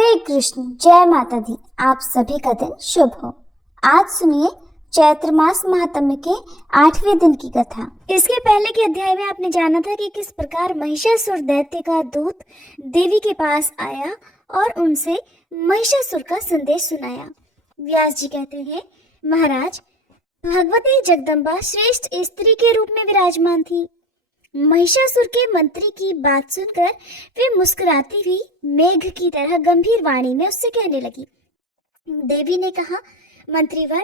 हरे कृष्ण, जय माता दी। आप सभी का दिन शुभ हो। आज सुनिए चैत्र मास महात्म्य के 8वें दिन की कथा। इसके पहले के अध्याय में आपने जाना था कि किस प्रकार महिषासुर दैत्य का दूत देवी के पास आया और उनसे महिषासुर का संदेश सुनाया। व्यास जी कहते हैं, महाराज, भगवती जगदम्बा श्रेष्ठ स्त्री के रूप में विराजमान थी। महिषासुर के मंत्री की बात सुनकर वे मुस्कुराती हुई मेघ की तरह गंभीर वाणी में उससे कहने लगी। देवी ने कहा, मंत्रीवर,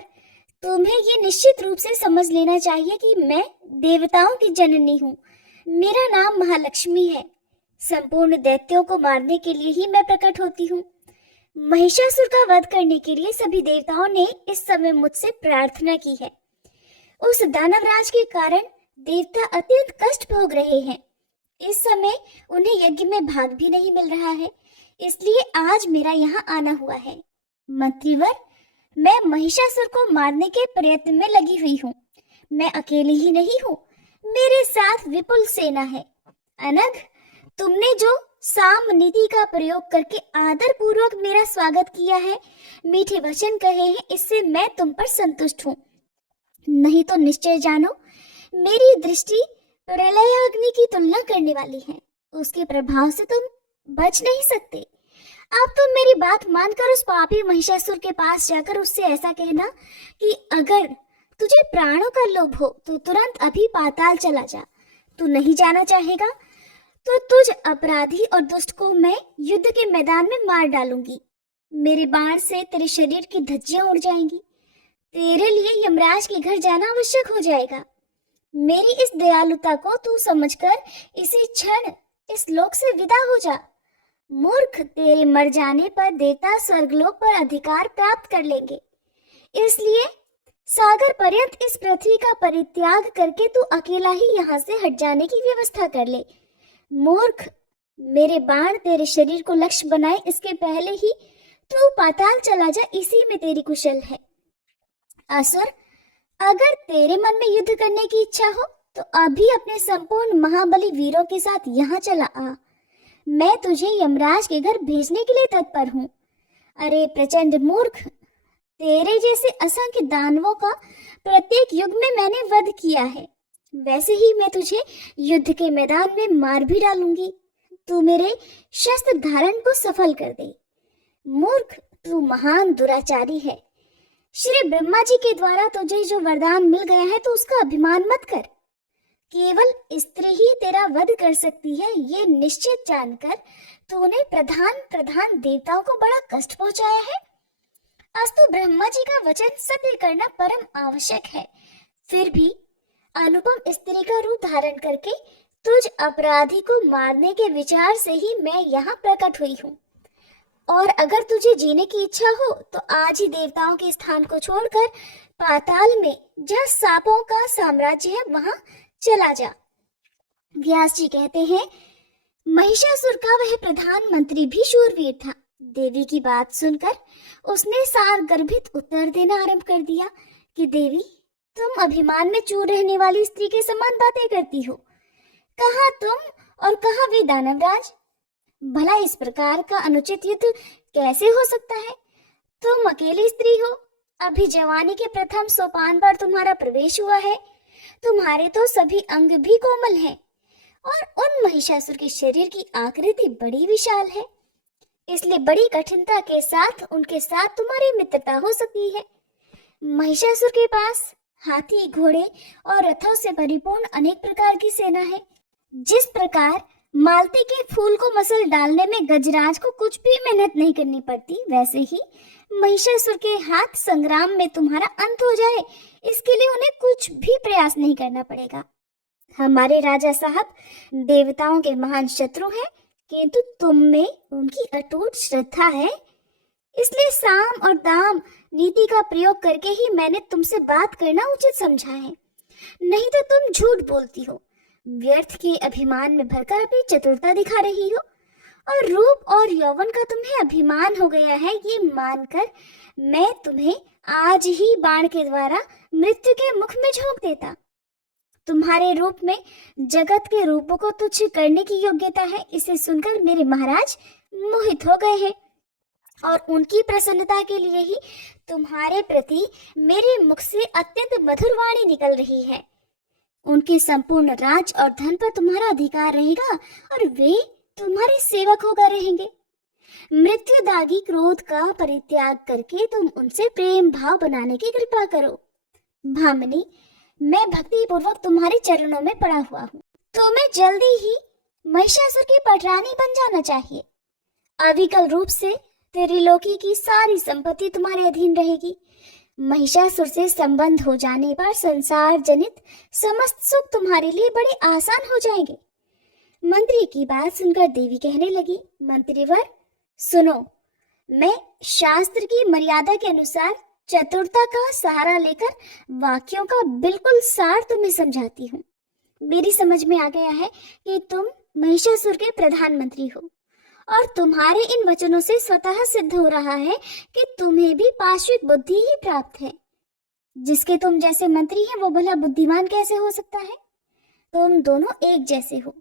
तुम्हें ये निश्चित रूप से समझ लेना चाहिए कि मैं देवताओं की जननी हूँ। मेरा नाम महालक्ष्मी है। संपूर्ण दैत्यों को मारने के लिए ही मैं प्रकट होती हूँ। महिषासुर का वध करने के लिए सभी देवताओं ने इस समय मुझसे प्रार्थना की है। उस दानवराज के कारण देवता अत्यंत कष्ट भोग रहे हैं। इस समय उन्हें यज्ञ में भाग भी नहीं मिल रहा है, इसलिए आज मेरा यहाँ आना हुआ है। मंत्रीवर, मैं महिषासुर को मारने के प्रयत्न में लगी हुई हूँ। मैं अकेली ही नहीं हूँ, मेरे साथ विपुल सेना है। अनघ, तुमने जो साम नीति का प्रयोग करके आदर पूर्वक मेरा स्वागत किया है, मीठे वचन कहे हैं, इससे मैं तुम पर संतुष्ट हूँ। नहीं तो निश्चय जानो, मेरी दृष्टि प्रलयाग्नि की तुलना करने वाली है। उसके प्रभाव से तुम बच नहीं सकते। अब तुम मेरी बात मानकर उस पापी महिषासुर के पास जाकर उससे ऐसा कहना कि अगर तुझे प्राणों का लोभ हो तो तुरंत अभी पाताल चला जा। तू नहीं जाना चाहेगा तो तुझ अपराधी और दुष्ट को मैं युद्ध के मैदान में मार डालूंगी। मेरे बाण से तेरे शरीर की धज्जियां उड़ जाएंगी। तेरे लिए यमराज के घर जाना आवश्यक हो जाएगा। मेरी इस दयालुता को तू समझकर इसी क्षण इस लोक से विदा हो जा। मूर्ख, तेरे मर जाने पर देवता स्वर्गलोक पर अधिकार प्राप्त कर लेंगे। इसलिए सागर पर्यंत इस पृथ्वी का परित्याग करके तू अकेला ही यहाँ से हट जाने की व्यवस्था कर ले। मूर्ख, मेरे बाण तेरे शरीर को लक्ष्य बनाए इसके पहले ही तू पाताल चला जा, इसी में तेरी कुशल है। असुर, अगर तेरे मन में युद्ध करने की इच्छा हो तो अभी अपने संपूर्ण महाबली वीरों के साथ यहाँ चला आ। मैं तुझे यमराज के घर भेजने के लिए तत्पर हूँ। अरे प्रचंड मूर्ख, तेरे जैसे असंख्य दानवों का प्रत्येक युग में मैंने वध किया है, वैसे ही मैं तुझे युद्ध के मैदान में मार भी डालूंगी। तू मेरे शस्त्र धारण को सफल कर दे। मूर्ख, तू महान दुराचारी है। श्री ब्रह्मा जी के द्वारा तुझे जो वरदान मिल गया है तो उसका अभिमान मत कर। केवल स्त्री ही तेरा वध कर सकती है, ये निश्चित जानकर तूने प्रधान देवताओं को बड़ा कष्ट पहुंचाया है। अस्तु, ब्रह्मा जी का वचन सत्य करना परम आवश्यक है। फिर भी अनुपम स्त्री का रूप धारण करके तुझ अपराधी को मारने के विचार से ही मैं यहाँ प्रकट हुई हूँ। और अगर तुझे जीने की इच्छा हो तो आज ही देवताओं के स्थान को छोड़कर पाताल में, जहाँ सांपों का साम्राज्य है, वहां चला जा। व्यास जी कहते हैं, महिषासुर का वह प्रधानमंत्री भी शूरवीर था। देवी की बात सुनकर उसने सार गर्भित उत्तर देना आरंभ कर दिया कि देवी, तुम अभिमान में चूर रहने वाली स्त्री के समान बातें करती हो। कहाँ तुम और कहाँ वे दानवराज? भला इस प्रकार का अनुचित युद्ध कैसे हो सकता है? तुम अकेली स्त्री हो, अभी जवानी के प्रथम सोपान पर तुम्हारा प्रवेश हुआ है। तुम्हारे तो सभी अंग भी कोमल हैं और उन महिषासुर के शरीर की आकृति बड़ी विशाल है, इसलिए बड़ी कठिनता के साथ उनके साथ तुम्हारी मित्रता हो सकती है। महिषासुर के पास हाथी, घोड़े और रथों से परिपूर्ण अनेक प्रकार की सेना है। जिस प्रकार मालती के फूल को मसल डालने में गजराज को कुछ भी मेहनत नहीं करनी पड़ती, वैसे ही महिषासुर के हाथ संग्राम में तुम्हारा अंत हो जाए, इसके लिए उन्हें कुछ भी प्रयास नहीं करना पड़ेगा। हमारे राजा साहब देवताओं के महान शत्रु हैं, किंतु तुम में उनकी अटूट श्रद्धा है, इसलिए साम और दाम नीति का प्रयोग करके ही मैंने तुमसे बात करना उचित समझा है। नहीं तो तुम झूठ बोलती हो, व्यर्थ के अभिमान में भरकर अपनी चतुरता दिखा रही हो, और रूप और यौवन का तुम्हें अभिमान हो गया है, ये मानकर मैं तुम्हें आज ही बाण के द्वारा मृत्यु के मुख में झोंक देता। तुम्हारे रूप में जगत के रूपों को तुच्छ करने की योग्यता है, इसे सुनकर मेरे महाराज मोहित हो गए हैं। और उनकी प्रसन्नता के लिए ही तुम्हारे प्रति मेरे मुख से अत्यंत मधुर वाणी निकल रही है। उनके संपूर्ण राज और धन पर तुम्हारा अधिकार रहेगा और वे तुम्हारे सेवक होकर रहेंगे। मृत्युदागी क्रोध का परित्याग करके तुम उनसे प्रेम भाव बनाने की कृपा करो। भामिनी, मैं भक्ति पूर्वक तुम्हारे चरणों में पड़ा हुआ हूँ। तुम्हें जल्दी ही महिषासुर की पटरानी बन जाना चाहिए। अविकल रूप से त्रिलोकी की सारी संपत्ति तुम्हारे अधीन रहेगी। महिषासुर से संबंध हो जाने पर संसार जनित समस्त सुख तुम्हारे लिए बड़े आसान हो जाएंगे। मंत्री की बात सुनकर देवी कहने लगी, मंत्रीवर सुनो, मैं शास्त्र की मर्यादा के अनुसार चतुरता का सहारा लेकर वाक्यों का बिल्कुल सार तुम्हें समझाती हूँ। मेरी समझ में आ गया है कि तुम महिषासुर के प्रधानमंत्री हो और तुम्हारे इन वचनों से स्वतः सिद्ध हो रहा है कि तुम्हें भी पाश्विक बुद्धि ही प्राप्त है। जिसके तुम जैसे मंत्री हैं वो भला बुद्धिमान कैसे हो सकता है? तुम दोनों एक जैसे हो।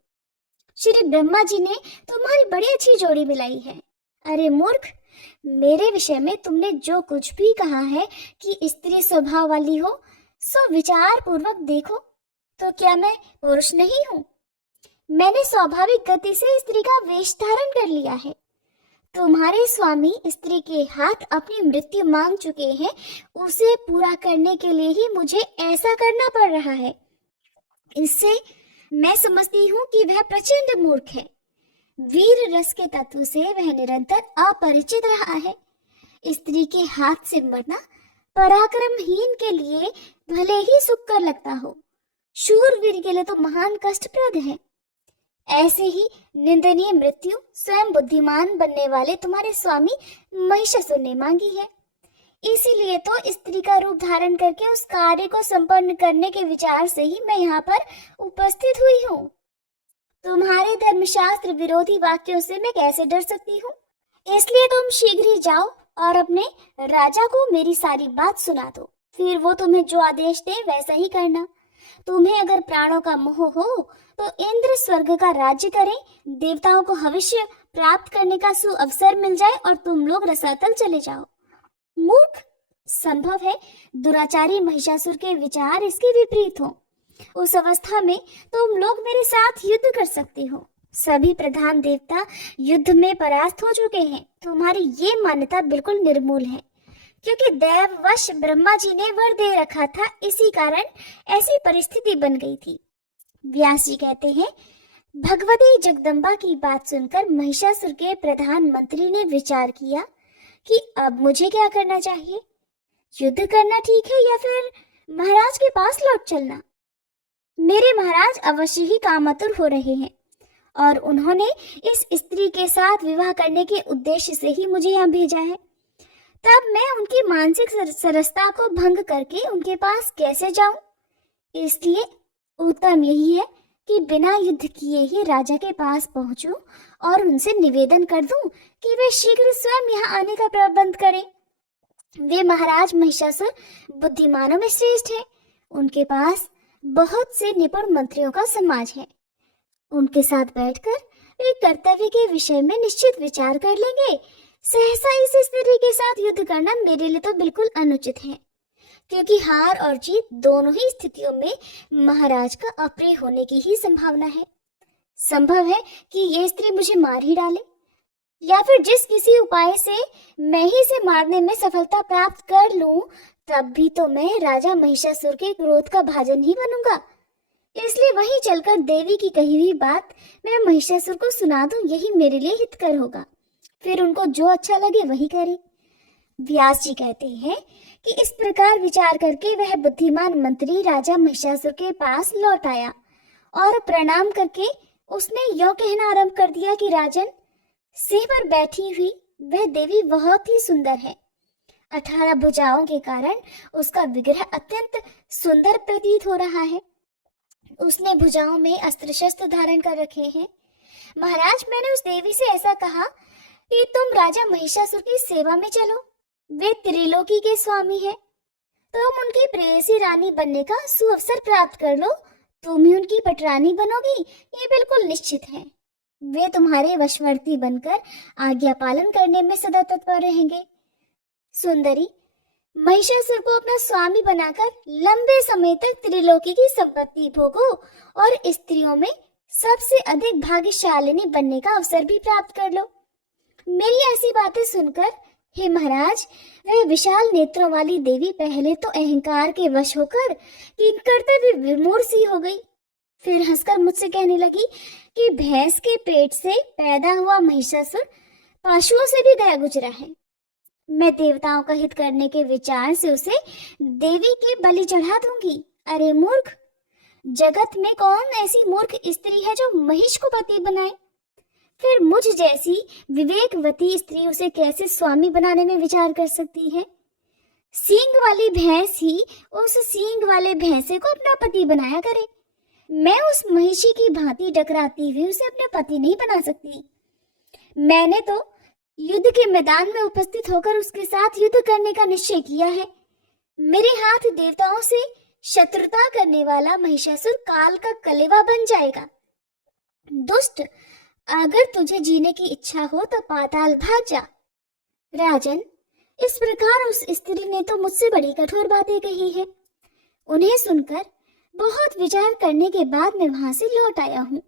श्री ब्रह्मा जी ने तुम्हारी बड़ी अच्छी जोड़ी मिलाई है। अरे मूर्ख, मेरे विषय में तुमने जो कुछ भी कहा है कि स्त्री स्वभाव वाली हो, सो विचार पूर्वक देखो तो क्या मैं पुरुष नहीं हूँ? मैंने स्वाभाविक गति से स्त्री का वेश धारण कर लिया है। तुम्हारे स्वामी स्त्री के हाथ अपनी मृत्यु मांग चुके हैं, उसे पूरा करने के लिए ही मुझे ऐसा करना पड़ रहा है। इससे मैं समझती हूँ कि वह प्रचंड मूर्ख है। वीर रस के तत्व से वह निरंतर अपरिचित रहा है। स्त्री के हाथ से मरना पराक्रमहीन के लिए भले ही सुखकर लगता हो, शूरवीर के लिए तो महान कष्टप्रद है। ऐसे ही निंदनीय मृत्यु स्वयं बुद्धिमान बनने वाले तुम्हारे स्वामी महिषासुर ने मांगी है। इसीलिए तो स्त्री का रूप धारण करके उस कार्य को संपन्न करने के विचार से ही मैं यहाँ पर उपस्थित हुई हूँ। तुम्हारे धर्मशास्त्र विरोधी वाक्यों से मैं कैसे डर सकती हूँ? इसलिए तुम शीघ्र ही जाओ और अपने राजा को मेरी सारी बात सुना दो। फिर वो तुम्हें जो आदेश दे वैसा ही करना। तुम्हें अगर प्राणों का मोह हो तो इंद्र स्वर्ग का राज्य करे, देवताओं को भविष्य प्राप्त करने का सुअवसर मिल जाए और तुम लोग रसातल चले जाओ। मूर्ख, संभव है दुराचारी महिषासुर के विचार इसके विपरीत हो। उस अवस्था में तुम लोग मेरे साथ युद्ध कर सकते हो। सभी प्रधान देवता युद्ध में परास्त हो चुके हैं। तुम्हारी ये मान्यता बिल्कुल निर्मूल है, क्योंकि दैववश ब्रह्मा जी ने वर दे रखा था, इसी कारण ऐसी परिस्थिति बन गई थी। व्यास जी कहते हैं, भगवती जगदम्बा की बात सुनकर महिषासुर के प्रधानमंत्री ने विचार किया कि अब मुझे क्या करना चाहिए। युद्ध करना ठीक है या फिर महाराज के पास लौट चलना? मेरे महाराज अवश्य ही कामातुर हो रहे हैं और उन्होंने इस स्त्री के साथ विवाह करने के उद्देश्य से ही मुझे यहाँ भेजा है। तब मैं उनकी मानसिक सरसता को भंग करके उनके पास कैसे जाऊं? इसलिए उत्तम यही है कि बिना युद्ध किए ही राजा के पास पहुंचूं और उनसे निवेदन कर दूं कि वे शीघ्र स्वयं यहाँ आने का प्रबंध करें। वे महाराज महिषासुर बुद्धिमानों में श्रेष्ठ है। उनके पास बहुत से निपुण मंत्रियों का समाज है। उनके साथ बैठकर वे कर्तव्य के विषय में निश्चित विचार कर लेंगे। सहसा इस स्त्री के साथ युद्ध करना मेरे लिए तो बिल्कुल अनुचित है, क्योंकि हार और जीत दोनों ही स्थितियों में महाराज का अप्रिय होने की ही संभावना है। संभव है कि ये स्त्री मुझे मार ही डाले, या फिर जिस किसी उपाय से मैं ही इसे मारने में सफलता प्राप्त कर लूं, तब भी तो मैं राजा महिषासुर के क्रोध का भाजन ही बनूंगा। इसलिए वहीं चलकर देवी की कही हुई बात मैं महिषासुर को सुना दूं, यही मेरे लिए हितकर होगा। फिर उनको जो अच्छा लगे वही करे। व्यास जी कहते हैं कि इस प्रकार विचार करके वह बुद्धिमान मंत्री राजा महिषासुर के पास लौट आया और प्रणाम करके उसने यो कहना आरंभ कर दिया कि राजन, सिंह पर बैठी हुई वह देवी बहुत ही सुंदर है। 18 भुजाओं के कारण उसका विग्रह अत्यंत सुंदर प्रतीत हो रहा है। उसने भुजाओं में अस्त्र शस्त्र धारण कर रखे हैं। महाराज, मैंने उस देवी से ऐसा कहा कि तुम राजा महिषासुर की सेवा में चलो, वे त्रिलोकी के स्वामी हैं। तुम उनकी प्रेयसी रानी बनने का सुअवसर प्राप्त कर लो, तुम ही उनकी पटरानी बनोगी, ये बिल्कुल निश्चित है। वे तुम्हारे वशवर्ती बनकर आज्ञा पालन करने में सदा तत्पर रहेंगे। सुंदरी, महिषासुर को अपना स्वामी बनाकर लंबे समय तक त्रिलोकी की संपत्ति भोगो और स्त्रियों में सबसे अधिक भाग्यशालिनी बनने का अवसर भी प्राप्त कर लो। मेरी ऐसी बातें सुनकर हे महाराज, वह विशाल नेत्रों वाली देवी पहले तो अहंकार के वश होकर किंकरते विमूढ़ सी हो गई। फिर हंसकर मुझसे कहने लगी कि भैंस के पेट से पैदा हुआ महिषासुर पशुओं से भी गया गुजरा है। मैं देवताओं का हित करने के विचार से उसे देवी के बलि चढ़ा दूंगी। अरे मूर्ख, जगत में कौन ऐसी मूर्ख स्त्री है जो महिष को पति बनाए? फिर मुझ जैसी विवेकवती स्त्री उसे कैसे स्वामी बनाने में विचार कर सकती है? सींग वाली भैंस ही उस सींग वाले भैंसे को अपना पति बनाया करे। मैं उस महिषी की भांति डकराती हुई उसे अपना पति नहीं बना सकती। मैंने तो युद्ध के मैदान में उपस्थित होकर उसके साथ युद्ध करने का निश्चय किया है। मेरे हाथ देवताओं से शत्रुता करने वाला महिषासुर काल का कलेवा बन जाएगा। दुष्ट, अगर तुझे जीने की इच्छा हो तो पाताल भाग जा। राजन, इस प्रकार उस स्त्री ने तो मुझसे बड़ी कठोर बातें कही है। उन्हें सुनकर बहुत विचार करने के बाद मैं वहां से लौट आया हूँ।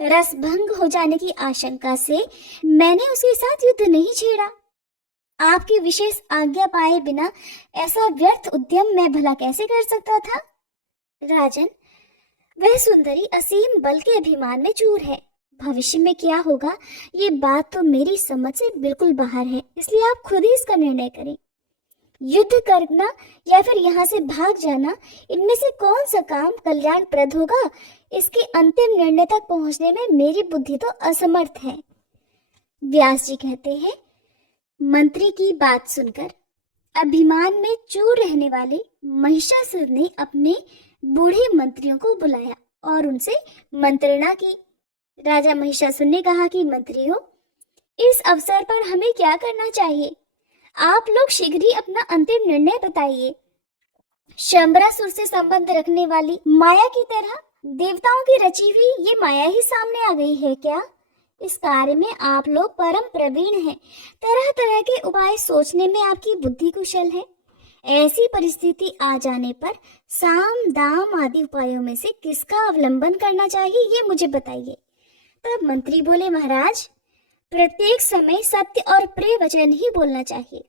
रस भंग हो जाने की आशंका से मैंने उसके साथ युद्ध नहीं छेड़ा। आपकी विशेष आज्ञा पाए बिना ऐसा व्यर्थ उद्यम मैं भला कैसे कर सकता था? राजन, वह सुंदरी असीम बल के अभिमान में चूर है। भविष्य में क्या होगा ये बात तो मेरी समझ से बिल्कुल बाहर है, इसलिए आप खुद ही इसका निर्णय करें। युद्ध करना या फिर यहाँ से भाग जाना, इनमें से कौन सा काम कल्याणप्रद होगा, इसके अंतिम निर्णय तक पहुंचने में मेरी बुद्धि तो असमर्थ है। व्यास जी कहते हैं, मंत्री की बात सुनकर अभिमान में चूर रहने वाले महिषासुर ने अपने बूढ़े मंत्रियों को बुलाया और उनसे मंत्रणा की। राजा महिषासुर ने कहा कि मंत्रियों, इस अवसर पर हमें क्या करना चाहिए? आप लोग शीघ्र ही अपना अंतिम निर्णय बताइए। शंबरासुर से संबंध रखने वाली माया की तरह देवताओं की रची हुई ये माया ही सामने आ गई है क्या? इस कार्य में आप लोग परम प्रवीण हैं। तरह तरह के उपाय सोचने में आपकी बुद्धि कुशल है। ऐसी परिस्थिति आ जाने पर साम दाम आदि उपायों में से किसका अवलंबन करना चाहिए, ये मुझे बताइए। तब मंत्री बोले, महाराज, प्रत्येक समय सत्य और प्रिय वचन ही बोलना चाहिए।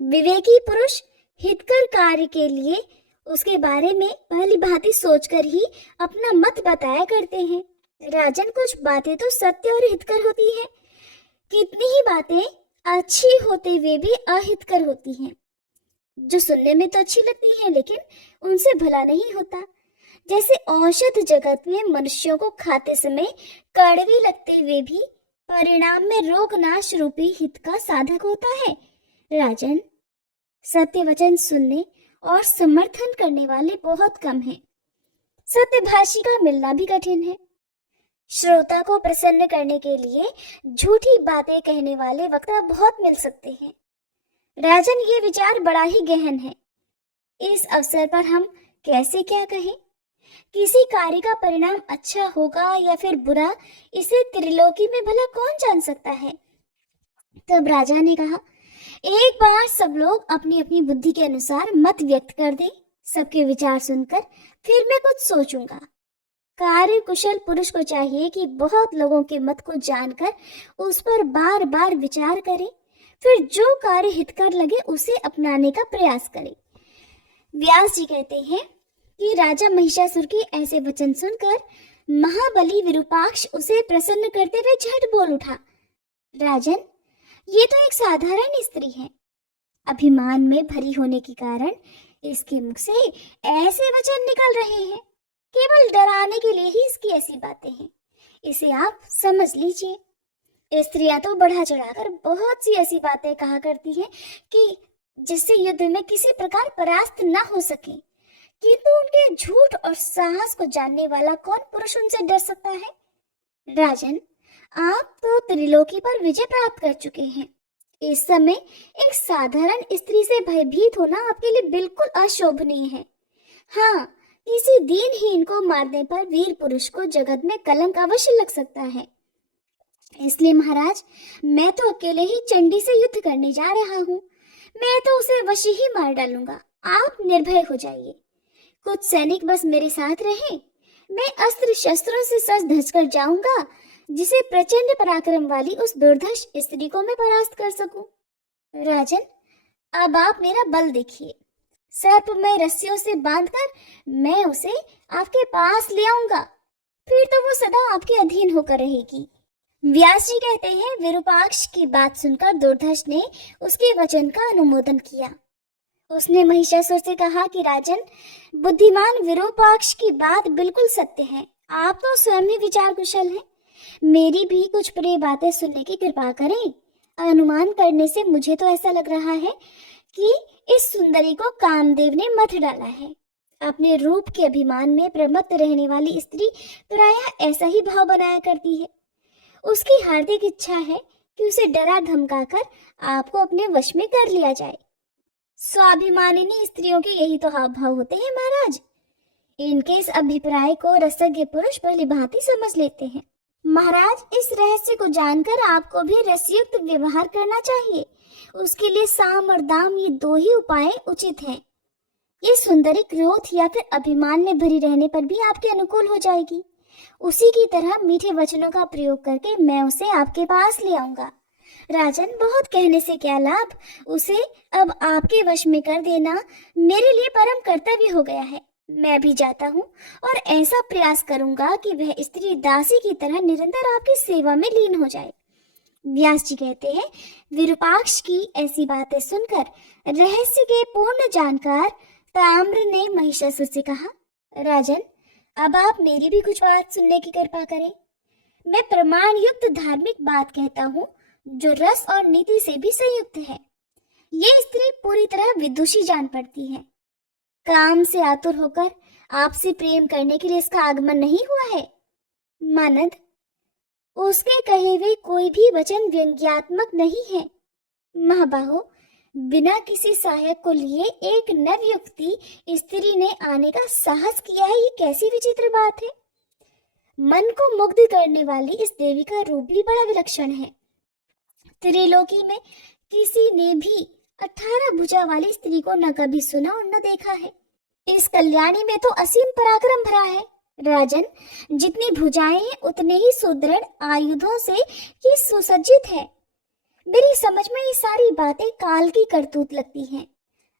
विवेकी पुरुष हितकर कार्य के लिए उसके बारे में पहली भांति सोचकर ही अपना मत बताया करते हैं। राजन, कुछ बातें तो सत्य और हितकर होती हैं, कितनी ही बातें अच्छी होते हुए भी अहितकर होती हैं, जो सुनने में तो अच्छी लगती हैं लेकिन उनसे भला नहीं होता। जैसे औषध जगत में मनुष्यों को खाते समय कड़वी लगते हुए भी परिणाम में रोग नाश रूपी हित का साधक होता है। राजन, सत्य वचन सुनने और समर्थन करने वाले बहुत कम हैं। सत्यभाषी का मिलना भी कठिन है। श्रोता को प्रसन्न करने के लिए झूठी बातें कहने वाले वक्ता बहुत मिल सकते हैं। राजन, ये विचार बड़ा ही गहन है। इस अवसर पर हम कैसे क्या कहें? किसी कार्य का परिणाम अच्छा होगा या फिर बुरा, इसे त्रिलोकी में भला कौन जान सकता है? तब राजा ने कहा, एक बार सब लोग अपनी अपनी बुद्धि के अनुसार मत व्यक्त कर दें। सबके विचार सुनकर फिर मैं कुछ सोचूंगा। कार्य कुशल पुरुष को चाहिए कि बहुत लोगों के मत को जानकर उस पर बार बार विचार करे, फिर जो कार्य हितकर लगे उसे अपनाने का प्रयास करे। व्यास जी कहते हैं कि राजा महिषासुर के ऐसे वचन सुनकर महाबली विरूपाक्ष उसे प्रसन्न करते हुए झट बोल उठा, राजन, ये तो एक साधारण स्त्री है। अभिमान में भरी होने के कारण इसके मुख से ऐसे वचन निकल रहे हैं। केवल डराने के लिए ही इसकी ऐसी बातें हैं। इसे आप समझ लीजिए। स्त्रियां तो बढ़ा चढ़ाकर बहुत सी ऐसी बातें कहा करती हैं कि जिससे युद्ध में किसी प्रकार परास्त न हो सके, किंतु उनके झूठ और साहस को जानने वाला कौन पुरुष उनसे डर सकता है? राजन, आप तो त्रिलोकी पर विजय प्राप्त कर चुके हैं। इस समय एक साधारण स्त्री से भयभीत होना आपके लिए बिल्कुल अशोभनीय है। हाँ, किसी दीनहीन को मारने पर वीर पुरुष को जगत में कलंक अवश्य लग सकता है, इसलिए महाराज, मैं तो अकेले ही चंडी से युद्ध करने जा रहा हूँ। मैं तो उसे वशी ही मार डालूंगा। आप निर्भय हो जाइए। कुछ सैनिक बस मेरे साथ रहे। मैं अस्त्र शस्त्रों से सज धज कर जाऊंगा, जिसे प्रचंड पराक्रम वाली उस दुर्धर्ष स्त्री को मैं परास्त कर सकूं। राजन, अब आप मेरा बल देखिए। सर्प में रस्सियों से बांधकर मैं उसे आपके पास ले आऊंगा। फिर तो वो सदा आपके अधीन होकर रहेगी। व्यास जी कहते हैं, विरूपाक्ष की बात सुनकर दुर्धर्ष ने उसके वचन का अनुमोदन किया। उसने महिषासुर से कहा कि राजन, बुद्धिमान विरूपाक्ष की बात बिल्कुल सत्य है। आप तो स्वयं ही विचार कुशल हैं। मेरी भी कुछ प्रिय बातें सुनने की कृपा करें। अनुमान करने से मुझे तो ऐसा लग रहा है कि इस सुंदरी को कामदेव ने मथ डाला है। अपने रूप के अभिमान में प्रमत्त रहने वाली स्त्री प्रायः ऐसा ही भाव बनाया करती है। उसकी हार्दिक इच्छा है कि उसे डरा धमकाकर आपको अपने वश में कर लिया जाए। स्वाभिमानिनी स्त्रियों के यही तो हाव भाव होते हैं महाराज। इनके इस अभिप्राय को रसज्ञ पुरुष भली भांति समझ लेते हैं। महाराज, इस रहस्य को जानकर आपको भी रसयुक्त व्यवहार करना चाहिए। उसके लिए साम और दाम, ये दो ही उपाय उचित हैं। ये सुंदरी क्रोध या फिर अभिमान में भरी रहने पर भी आपके अनुकूल हो जाएगी। उसी की तरह मीठे वचनों का प्रयोग करके मैं उसे आपके पास ले आऊंगा। राजन, बहुत कहने से क्या लाभ। उसे अब आपके वश में कर देना मेरे लिए परम कर्तव्य हो गया है। मैं भी जाता हूँ और ऐसा प्रयास करूंगा कि वह स्त्री दासी की तरह निरंतर आपकी सेवा में लीन हो जाए। व्यास जी कहते हैं, विरूपाक्ष की ऐसी बातें सुनकर रहस्य के पूर्ण जानकार ताम्र ने महिषासुर से कहा, राजन, अब आप मेरी भी कुछ बात सुनने की कृपा करें। मैं प्रमाण युक्त धार्मिक बात कहता हूँ, जो रस और नीति से भी संयुक्त है। ये स्त्री पूरी तरह विदुषी जान पड़ती है। काम से आतुर होकर आपसे प्रेम करने के लिए इसका आगमन नहीं हुआ है। मानद, उसके कहे हुए कोई भी वचन व्यंग्यात्मक नहीं है। महाबाहो, बिना किसी सहायक को लिए एक नवयुक्ति स्त्री ने आने का साहस किया है। ये कैसी विचित्र बात है। मन को मुग्ध करने वाली इस देवी का रूप भी बड़ा विलक्षण है। त्रिलोकी में किसी ने भी 18 भुजा वाली स्त्री को न कभी सुना और न देखा है। इस कल्याणी में तो असीम पराक्रम भरा है। राजन, जितनी भुजाएं हैं उतने ही सुदृढ़ आयुधों से ये सुसज्जित है। मेरी समझ में ये सारी बातें काल की करतूत लगती हैं।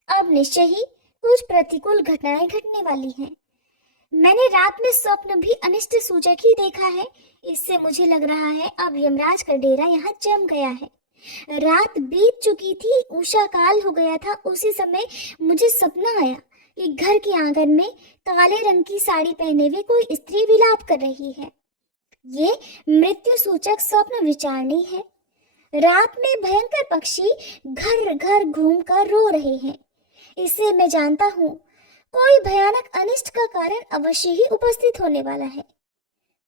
अब निश्चय ही कुछ प्रतिकूल घटनाएं घटने वाली हैं। मैंने रात में स्वप्न भी अनिष्ट सूचक ही देखा है। इससे मुझे लग रहा है अब यमराज का डेरा यहाँ जम गया है। रात बीत चुकी थी, उषा काल हो गया था। उसी समय मुझे सपना आया कि घर के आंगन में काले रंग की साड़ी पहने हुए कोई स्त्री विलाप कर रही है। ये मृत्यु सूचक स्वप्न विचारणी है। रात में भयंकर पक्षी घर घर घूमकर रो रहे हैं। इससे मैं जानता हूँ कोई भयानक अनिष्ट का कारण अवश्य ही उपस्थित होने वाला है।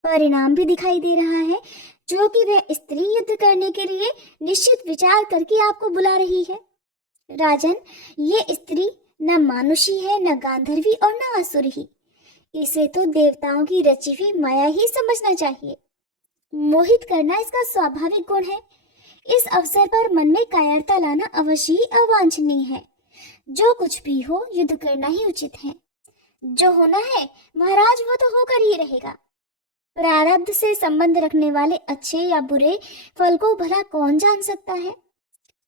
परिणाम भी दिखाई दे रहा है, जो कि वह स्त्री युद्ध करने के लिए निश्चित विचार करके आपको बुला रही है। राजन, ये स्त्री न मानुषी है, न गांधर्वी और न असुर ही। इसे तो देवताओं की रची हुई माया ही समझना चाहिए। मोहित करना इसका स्वाभाविक गुण है। इस अवसर पर मन में कायरता लाना अवश्य ही अवांछनीय है। जो कुछ भी हो, युद्ध करना ही उचित है। जो होना है महाराज, वो तो होकर ही रहेगा। प्रारब्ध से संबंध रखने वाले अच्छे या बुरे फल को भला कौन जान सकता है।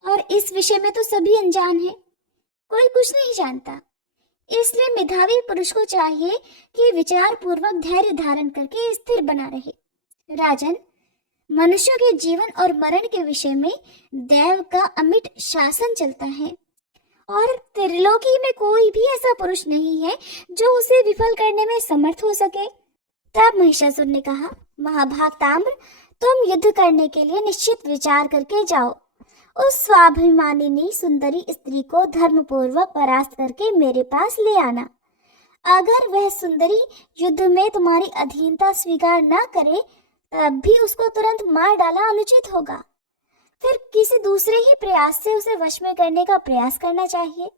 और इस विषय में तो सभी अनजान हैं, कोई कुछ नहीं जानता। इसलिए मेधावी पुरुष को चाहिए कि विचार पूर्वक धैर्य धारण करके स्थिर बना रहे। राजन, मनुष्यों के जीवन और मरण के विषय में देव का अमिट शासन चलता है और त्रिलोकी में कोई भी ऐसा पुरुष नहीं है जो उसे विफल करने में समर्थ हो सके। तब महिषासुर ने कहा, महाभाग ताम्र, तुम युद्ध करने के लिए निश्चित विचार करके जाओ। उस स्वाभिमानिनी सुंदरी स्त्री को धर्मपूर्वक परास्त करके मेरे पास ले आना। अगर वह सुंदरी युद्ध में तुम्हारी अधीनता स्वीकार न करे, तब भी उसको तुरंत मार डाला अनुचित होगा। फिर किसी दूसरे ही प्रयास से उसे वश में करने का प्रयास करना चाहिए।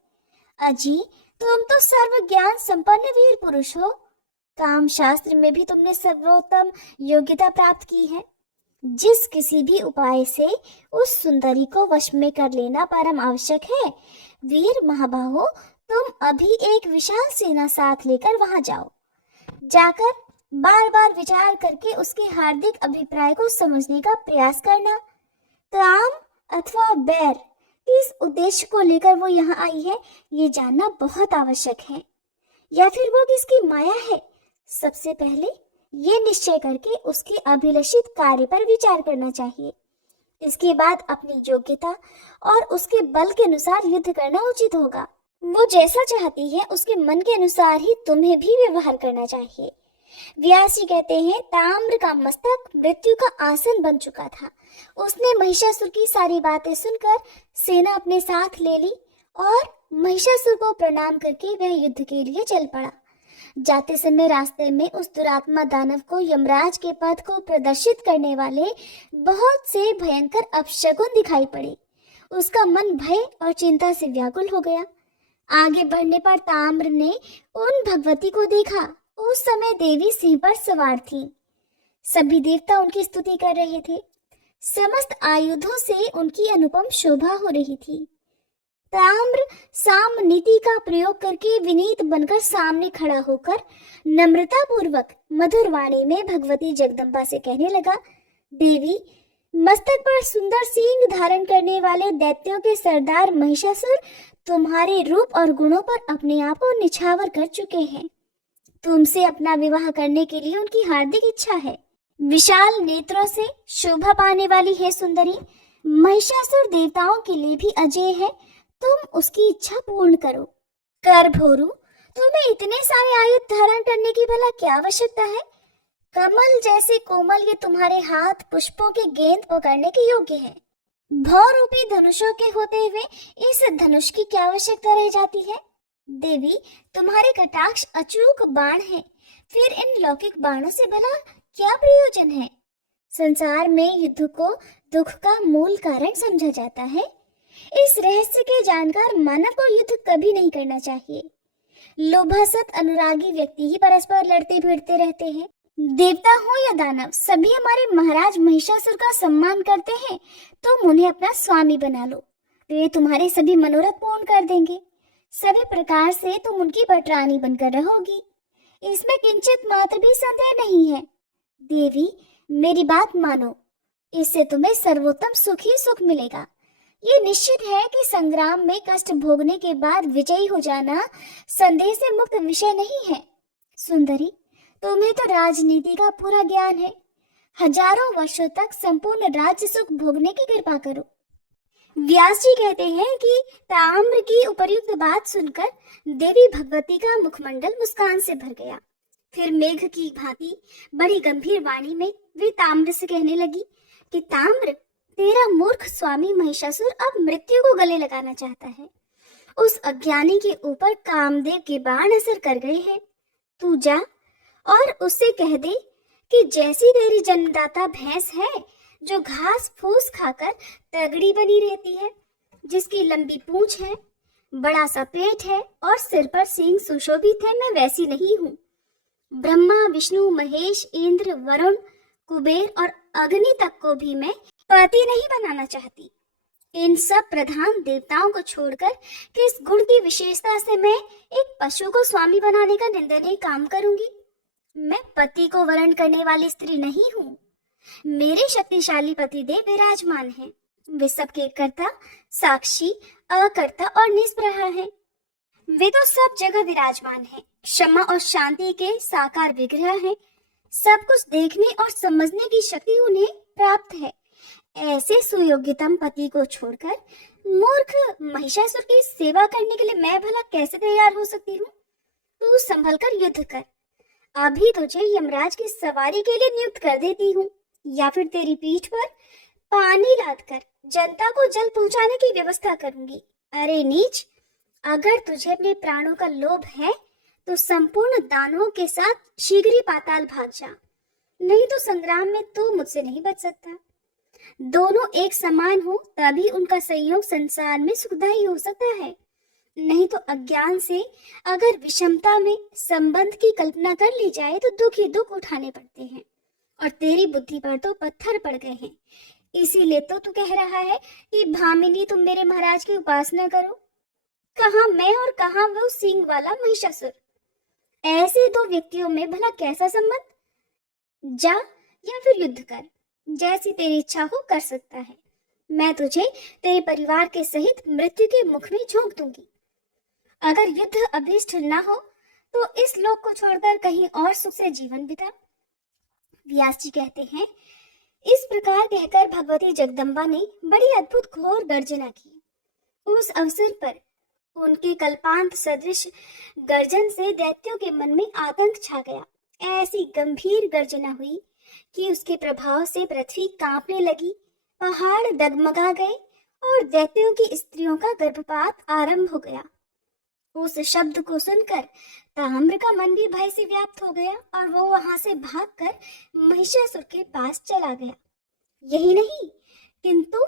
अजी, तुम तो सर्व ज्ञान संपन्न वीर पुरुष हो। काम शास्त्र में भी तुमने सर्वोत्तम योग्यता प्राप्त की है। जिस किसी भी उपाय से उस सुंदरी को वश में कर लेना परम आवश्यक है। वीर महाबाहो, तुम अभी एक विशाल सेना साथ लेकर वहां जाओ। जाकर बार बार विचार करके उसके हार्दिक अभिप्राय को समझने का प्रयास करना। काम अथवा बैर, किस उद्देश्य को लेकर वो यहाँ आई है, ये जानना बहुत आवश्यक है। या फिर वो किसकी माया है, सबसे पहले ये निश्चय करके उसके अभिलषित कार्य पर विचार करना चाहिए। इसके बाद अपनी योग्यता और उसके बल के अनुसार युद्ध करना उचित होगा। वो जैसा चाहती है उसके मन के अनुसार ही तुम्हें भी व्यवहार करना चाहिए। व्यास जी कहते हैं, ताम्र का मस्तक मृत्यु का आसन बन चुका था। उसने महिषासुर की सारी बातें सुनकर सेना अपने साथ ले ली और महिषासुर को प्रणाम करके वह युद्ध के लिए चल पड़ा। जाते समय रास्ते में उस दुरात्मा दानव को यमराज के पद को प्रदर्शित करने वाले बहुत से भयंकर अपशकुन दिखाई पड़े। उसका मन भय और चिंता से व्याकुल हो गया। आगे बढ़ने पर ताम्र ने उन भगवती को देखा। उस समय देवी सिंह पर सवार थी। सभी देवता उनकी स्तुति कर रहे थे। समस्त आयुधों से उनकी अनुपम शोभा हो रही थी। ताम्र साम नीति का प्रयोग करके विनीत बनकर सामने खड़ा होकर नम्रता पूर्वक मधुर वाणी में भगवती जगदम्बा से कहने लगा, देवी, मस्तक पर सुंदर सींग धारण करने वाले दैत्यों के सरदार महिषासुर तुम्हारे रूप और गुणों पर अपने आप को निछावर कर चुके हैं। तुमसे अपना विवाह करने के लिए उनकी हार्दिक इच्छा है। विशाल नेत्रों से शोभा पाने वाली है सुंदरी, महिषासुर देवताओं के लिए भी अजय है। तुम उसकी इच्छा पूर्ण करो। कर भोरू, तुम्हें इतने सारे आयुध धारण करने की भला क्या आवश्यकता है? कमल जैसे कोमल ये तुम्हारे हाथ पुष्पों की गेंद पकड़ने के योग्य है। भौ रूपी धनुषों के होते हुए इस धनुष की क्या आवश्यकता रह जाती है? देवी, तुम्हारे कटाक्ष अचूक बाण है, फिर इन लौकिक बाणों से भला क्या प्रयोजन है? संसार में युद्ध को दुख का मूल कारण समझा जाता है। इस रहस्य के जानकर मानव को युद्ध कभी नहीं करना चाहिए। लोभासक्त अनुरागी व्यक्ति ही परस्पर लड़ते भिड़ते रहते हैं। देवता हो या दानव, सभी हमारे महाराज महिषासुर का सम्मान करते हैं। तुम उन्हें अपना स्वामी बना लो, वे तुम्हारे सभी मनोरथ पूर्ण कर देंगे। सभी प्रकार से तुम उनकी पटरानी बनकर रहोगी, इसमें किंचित मात्र भी संदेह नहीं है। देवी, मेरी बात मानो, इससे तुम्हें सर्वोत्तम सुख ही सुख मिलेगा। ये निश्चित है कि संग्राम में कष्ट भोगने के बाद विजयी हो जाना संदेह से मुक्त विषय नहीं है। सुंदरी, तुम्हें तो राजनीति का पूरा ज्ञान है। हजारों वर्षों तक संपूर्ण राज्य सुख भोगने की कृपा करो। व्यास जी कहते हैं कि ताम्र की उपर्युक्त बात सुनकर देवी भगवती का मुखमंडल मुस्कान से भर गया। फिर मेघ की भांति बड़ी गंभीर वाणी में वे ताम्र से कहने लगी कि ताम्र, तेरा मूर्ख स्वामी महिषासुर अब मृत्यु को गले लगाना चाहता है। उस अज्ञानी के ऊपर कामदेव के बाण असर कर गए हैं। तू जा और उससे कह दे कि जैसी तेरी जन्मदाता भैंस है, जो घास फूस खाकर तगड़ी बनी रहती है, जिसकी लंबी पूंछ है, बड़ा सा पेट है और सिर पर सींग सुशोभित है, मैं वैसी नहीं हूँ। ब्रह्मा, विष्णु, महेश, इंद्र, वरुण, कुबेर और अग्नि तक को भी मैं पति नहीं बनाना चाहती। इन सब प्रधान देवताओं को छोड़कर किस गुण की विशेषता से मैं एक पशु को स्वामी बनाने का निंदनीय काम करूंगी? मैं पति को वरण करने वाली स्त्री नहीं हूँ। मेरे शक्तिशाली पतिदेव विराजमान हैं। वे सबके कर्ता, साक्षी, अकर्ता और निष्प्रह हैं। वे तो सब जगह विराजमान हैं। क्षमा और शांति के साकार विग्रह हैं। सब कुछ देखने और समझने की शक्ति उन्हें प्राप्त है। ऐसे सुयोग्यतम पति को छोड़कर मूर्ख महिषासुर की सेवा करने के लिए मैं भला कैसे तैयार हो सकती हूँ? तू संभल कर युद्ध कर। अभी तुझे यमराज की सवारी के लिए नियुक्त कर देती हूँ, या फिर तेरी पीठ पर पानी लादकर जनता को जल पहुंचाने की व्यवस्था करूंगी। अरे नीच, अगर तुझे अपने प्राणों का लोभ है तो संपूर्ण दानवों के साथ शीघ्र ही पाताल भाग जा, नहीं तो संग्राम में तू मुझसे नहीं बच सकता। दोनों एक समान हो तभी उनका संयोग संसार में सुखदायी हो सकता है, नहीं तो अज्ञान से अगर विषमता में संबंध की कल्पना कर ली जाए तो दुख ही दुख उठाने पड़ते हैं और तेरी बुद्धि पर तो पत्थर पड़ गए हैं। इसीलिए तो तू कह रहा है कि भामिनी तुम मेरे महाराज की उपासना करो। कहाँ मैं और कहाँ वो सींग वाला महिषासुर। ऐसे दो व्यक्तियों में भला कैसा संबंध? जा या फिर युद्ध कर, जैसी तेरी इच्छा हो कर सकता है। मैं तुझे तेरे परिवार के सहित मृत्यु के मुख में झोंक दूंगी। अगर युद्ध अभीष्ट न हो तो इस लोक को छोड़कर कहीं और सुख से जीवन बिता। व्यास जी कहते हैं, इस प्रकार कहकर भगवती जगदम्बा ने बड़ी अद्भुत घोर गर्जना की। उस अवसर पर उनके कल्पांत सदृश गर्जन से दैत्यों के मन में आतंक छा गया। ऐसी गंभीर गर्जना हुई कि उसके प्रभाव से पृथ्वी कांपने लगी, पहाड़ डगमगा गए और दैत्यों की स्त्रियों का गर्भपात आरंभ हो गया। उस शब्द को सुनकर ताम्र का मन भी भय से व्याप्त हो गया और वो वहां से भागकर महिषासुर के पास चला गया। यही नहीं, किंतु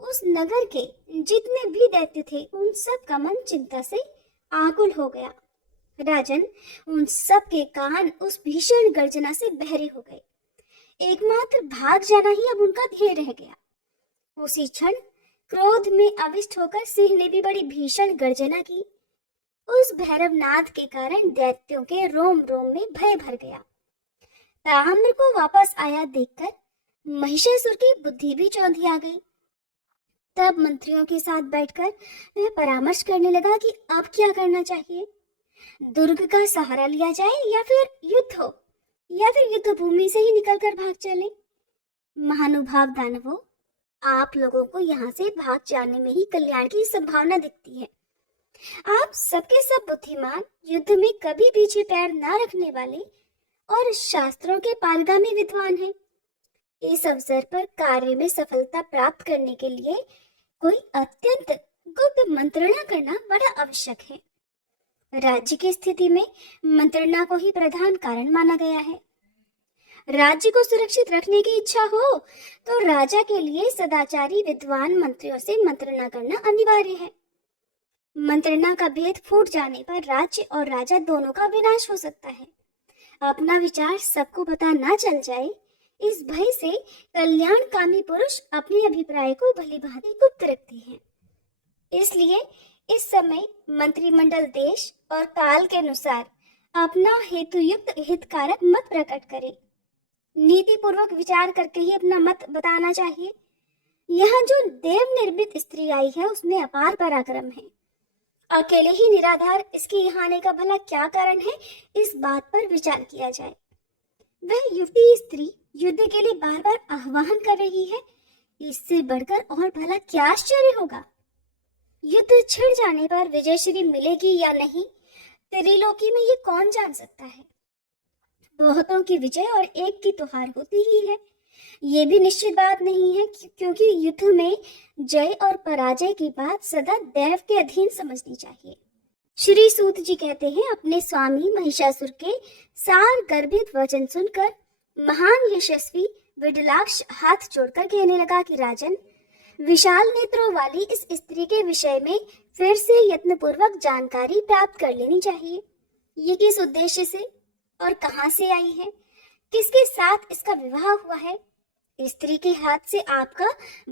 उस नगर के जितने भी दैत्य थे उन सब का मन चिंता से आकुल हो गया। राजन, उन सब के कान उस भीषण गर्जना से बहरे हो गए। एकमात्र भाग जाना ही अब उनका ध्येय रह गया। उसी क्षण क्रोध में अविष्ट होकर सिंह ने भी बड़ी भीषण गर्जना की। उस भैरवनाद के कारण दैत्यों के रोम रोम में भय भर गया। ताम्र को वापस आया देखकर महिषासुर की बुद्धि भी चौंधी आ गई। तब मंत्रियों के साथ बैठकर वह परामर्श करने लगा कि अब क्या करना चाहिए। दुर्ग का सहारा लिया जाए या फिर युद्ध हो, या फिर युद्ध भूमि से ही निकलकर भाग चले। महानुभाव दानवों, आप लोगों को यहाँ से भाग जाने में ही कल्याण की संभावना दिखती है। आप सबके सब बुद्धिमान, युद्ध में कभी पीछे पैर ना रखने वाले और शास्त्रों के पारगामी विद्वान हैं। इस अवसर पर कार्य में सफलता प्राप्त करने के लिए कोई अत्यंत गुप्त मंत्रणा करना बड़ा आवश्यक है। राज्य की स्थिति में मंत्रणा को ही प्रधान कारण माना गया है। राज्य को सुरक्षित रखने की इच्छा हो तो राजा के लिए सदाचारी विद्वान मंत्रियों से मंत्रणा करना अनिवार्य है। मंत्रणा का भेद फूट जाने पर राज्य और राजा दोनों का विनाश हो सकता है। अपना विचार सबको पता ना चल जाए, इस भय से कल्याणकामी पुरुष अपने अभिप्राय को भलीभांति गुप्त रखते हैं। इसलिए इस समय मंत्रिमंडल देश और काल के अनुसार अपना हेतुयुक्त हितकारक मत प्रकट करे। नीति पूर्वक विचार करके ही अपना मत बताना चाहिए। यहाँ जो देव निर्मित स्त्री आई है उसमें अपार पराक्रम है। अकेले ही निराधार इसके यहाँ आने का भला क्या कारण है, इस बात पर विचार किया जाए। वह युवती स्त्री युद्ध के लिए बार बार आह्वान कर रही है, इससे बढ़कर और भला क्या आश्चर्य होगा। युद्ध छिड़ जाने पर विजयश्री मिलेगी या नहीं, त्रिलोकी में ये कौन जान सकता है। बहुतों की विजय और एक की तो हार होती ही है। ये भी निश्चित बात नहीं है क्योंकि युद्ध में जय और पराजय की बात सदा दैव के अधीन समझनी चाहिए। श्री सूत जी कहते हैं, अपने स्वामी महिषासुर के सार गर्भित वचन सुनकर महान यशस्वी विडलाक्ष हाथ जोड़कर कहने लगा कि राजन, विशाल नेत्रों वाली इस स्त्री के विषय में फिर से यत्नपूर्वक जानकारी प्राप्त कर लेनी चाहिए। ये किस उद्देश्य से और कहां से आई है, किसके साथ इसका विवाह हुआ है। स्त्री के हाथ से आपका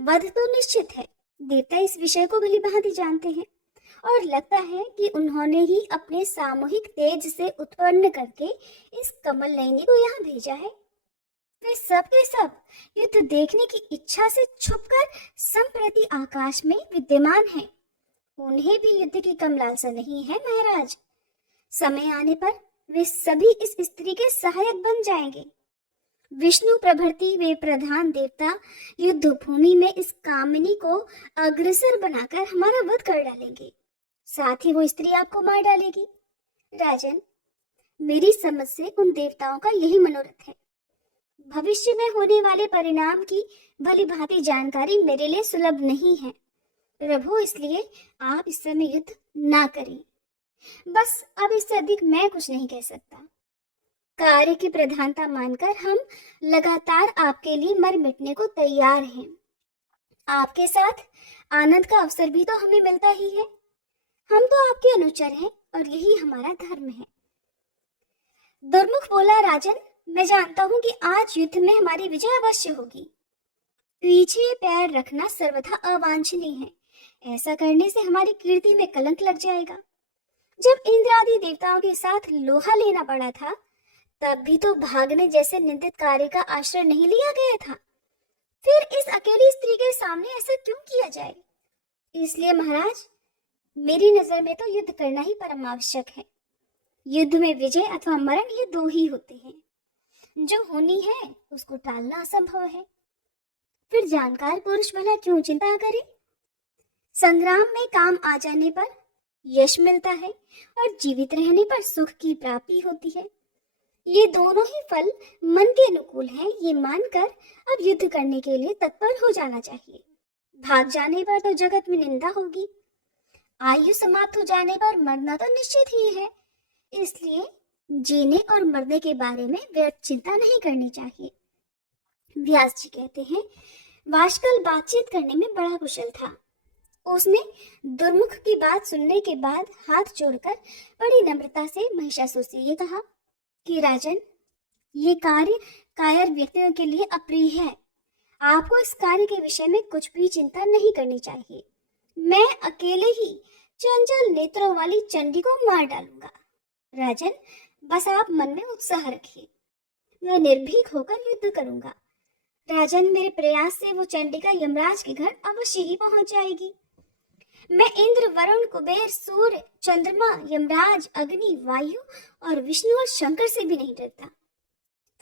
वध तो निश्चित है। देवता इस विषय को भलीभांति जानते हैं और लगता है कि उन्होंने ही अपने सामूहिक तेज से उत्पन्न करके इस कमल नयनी को यहाँ भेजा है। वे सब के सब युद्ध देखने की इच्छा से छुपकर संप्रति आकाश में विद्यमान हैं। उन्हें भी युद्ध की कम लालसा नहीं है महाराज। समय आने पर वे सभी इस स्त्री के सहायक बन जाएंगे। विष्णु प्रभृति वे प्रधान देवता युद्ध भूमि में इस कामिनी को अग्रसर बनाकर हमारा वध कर डालेंगे। साथ ही वो स्त्री आपको मार डालेगी। राजन, मेरी समझ से उन देवताओं का यही मनोरथ है। भविष्य में होने वाले परिणाम की भलीभांति जानकारी मेरे लिए सुलभ नहीं है प्रभु, इसलिए आप इस समय युद्ध ना करें। बस अब इससे अधिक मैं कुछ नहीं कह सकता। कार्य की प्रधानता मानकर हम लगातार आपके लिए मर मिटने को तैयार हैं। आपके साथ आनंद का अवसर भी तो हमें मिलता ही है। हम तो आपके अनुचर हैं और यही हमारा धर्म है। दुर्मुख बोला, राजन, मैं जानता हूँ कि आज युद्ध में हमारी विजय अवश्य होगी। पीछे पैर रखना सर्वथा अवांछनीय है। ऐसा करने से हमारी कीर्ति में कलंक लग जाएगा। जब इंद्र आदि देवताओं के साथ लोहा लेना पड़ा था, तब भी तो भागने जैसे निंदित कार्य का आश्रय नहीं लिया गया था। फिर इस अकेली स्त्री के सामने ऐसा क्यों किया जाए? इसलिए महाराज, मेरी नजर में तो युद्ध करना ही परम आवश्यक है। युद्ध में विजय अथवा मरण ये दो ही होते हैं। जो होनी है उसको टालना असंभव है। फिर जानकार पुरुष भला क्यों चिंता करे? संग्राम में काम आ जाने पर यश मिलता है और जीवित रहने पर सुख की प्राप्ति होती है। ये दोनों ही फल मन के अनुकूल हैं, ये मानकर अब युद्ध करने के लिए तत्पर हो जाना चाहिए। भाग जाने पर तो जगत में निंदा होगी। आयु समाप्त हो जाने पर मरना तो निश्चित ही है। इसलिए जीने और मरने के बारे में व्यर्थ चिंता नहीं करनी चाहिए। व्यास जी कहते हैं, वाष्कल बातचीत करने में बड़ा कुशल था। उसने दुर्मुख की बात सुनने के बाद हाथ जोड़कर बड़ी नम्रता से महिषासुर से ये कहा कि राजन, ये कार्य कायर व्यक्तियों के लिए अप्रिय है। आपको इस कार्य के विषय में कुछ भी चिंता नहीं करनी चाहिए। मैं अकेले ही चंचल नेत्रों वाली चंडी को मार डालूंगा। राजन, बस आप मन में उत्साह रखिए। मैं निर्भीक होकर युद्ध करूंगा। राजन, मेरे प्रयास से वो चंडिका यमराज के घर अवश्य ही पहुंच जाएगी। मैं इंद्र, वरुण, कुबेर, सूर्य, चंद्रमा, यमराज, अग्नि, वायु और विष्णु और शंकर से भी नहीं डरता।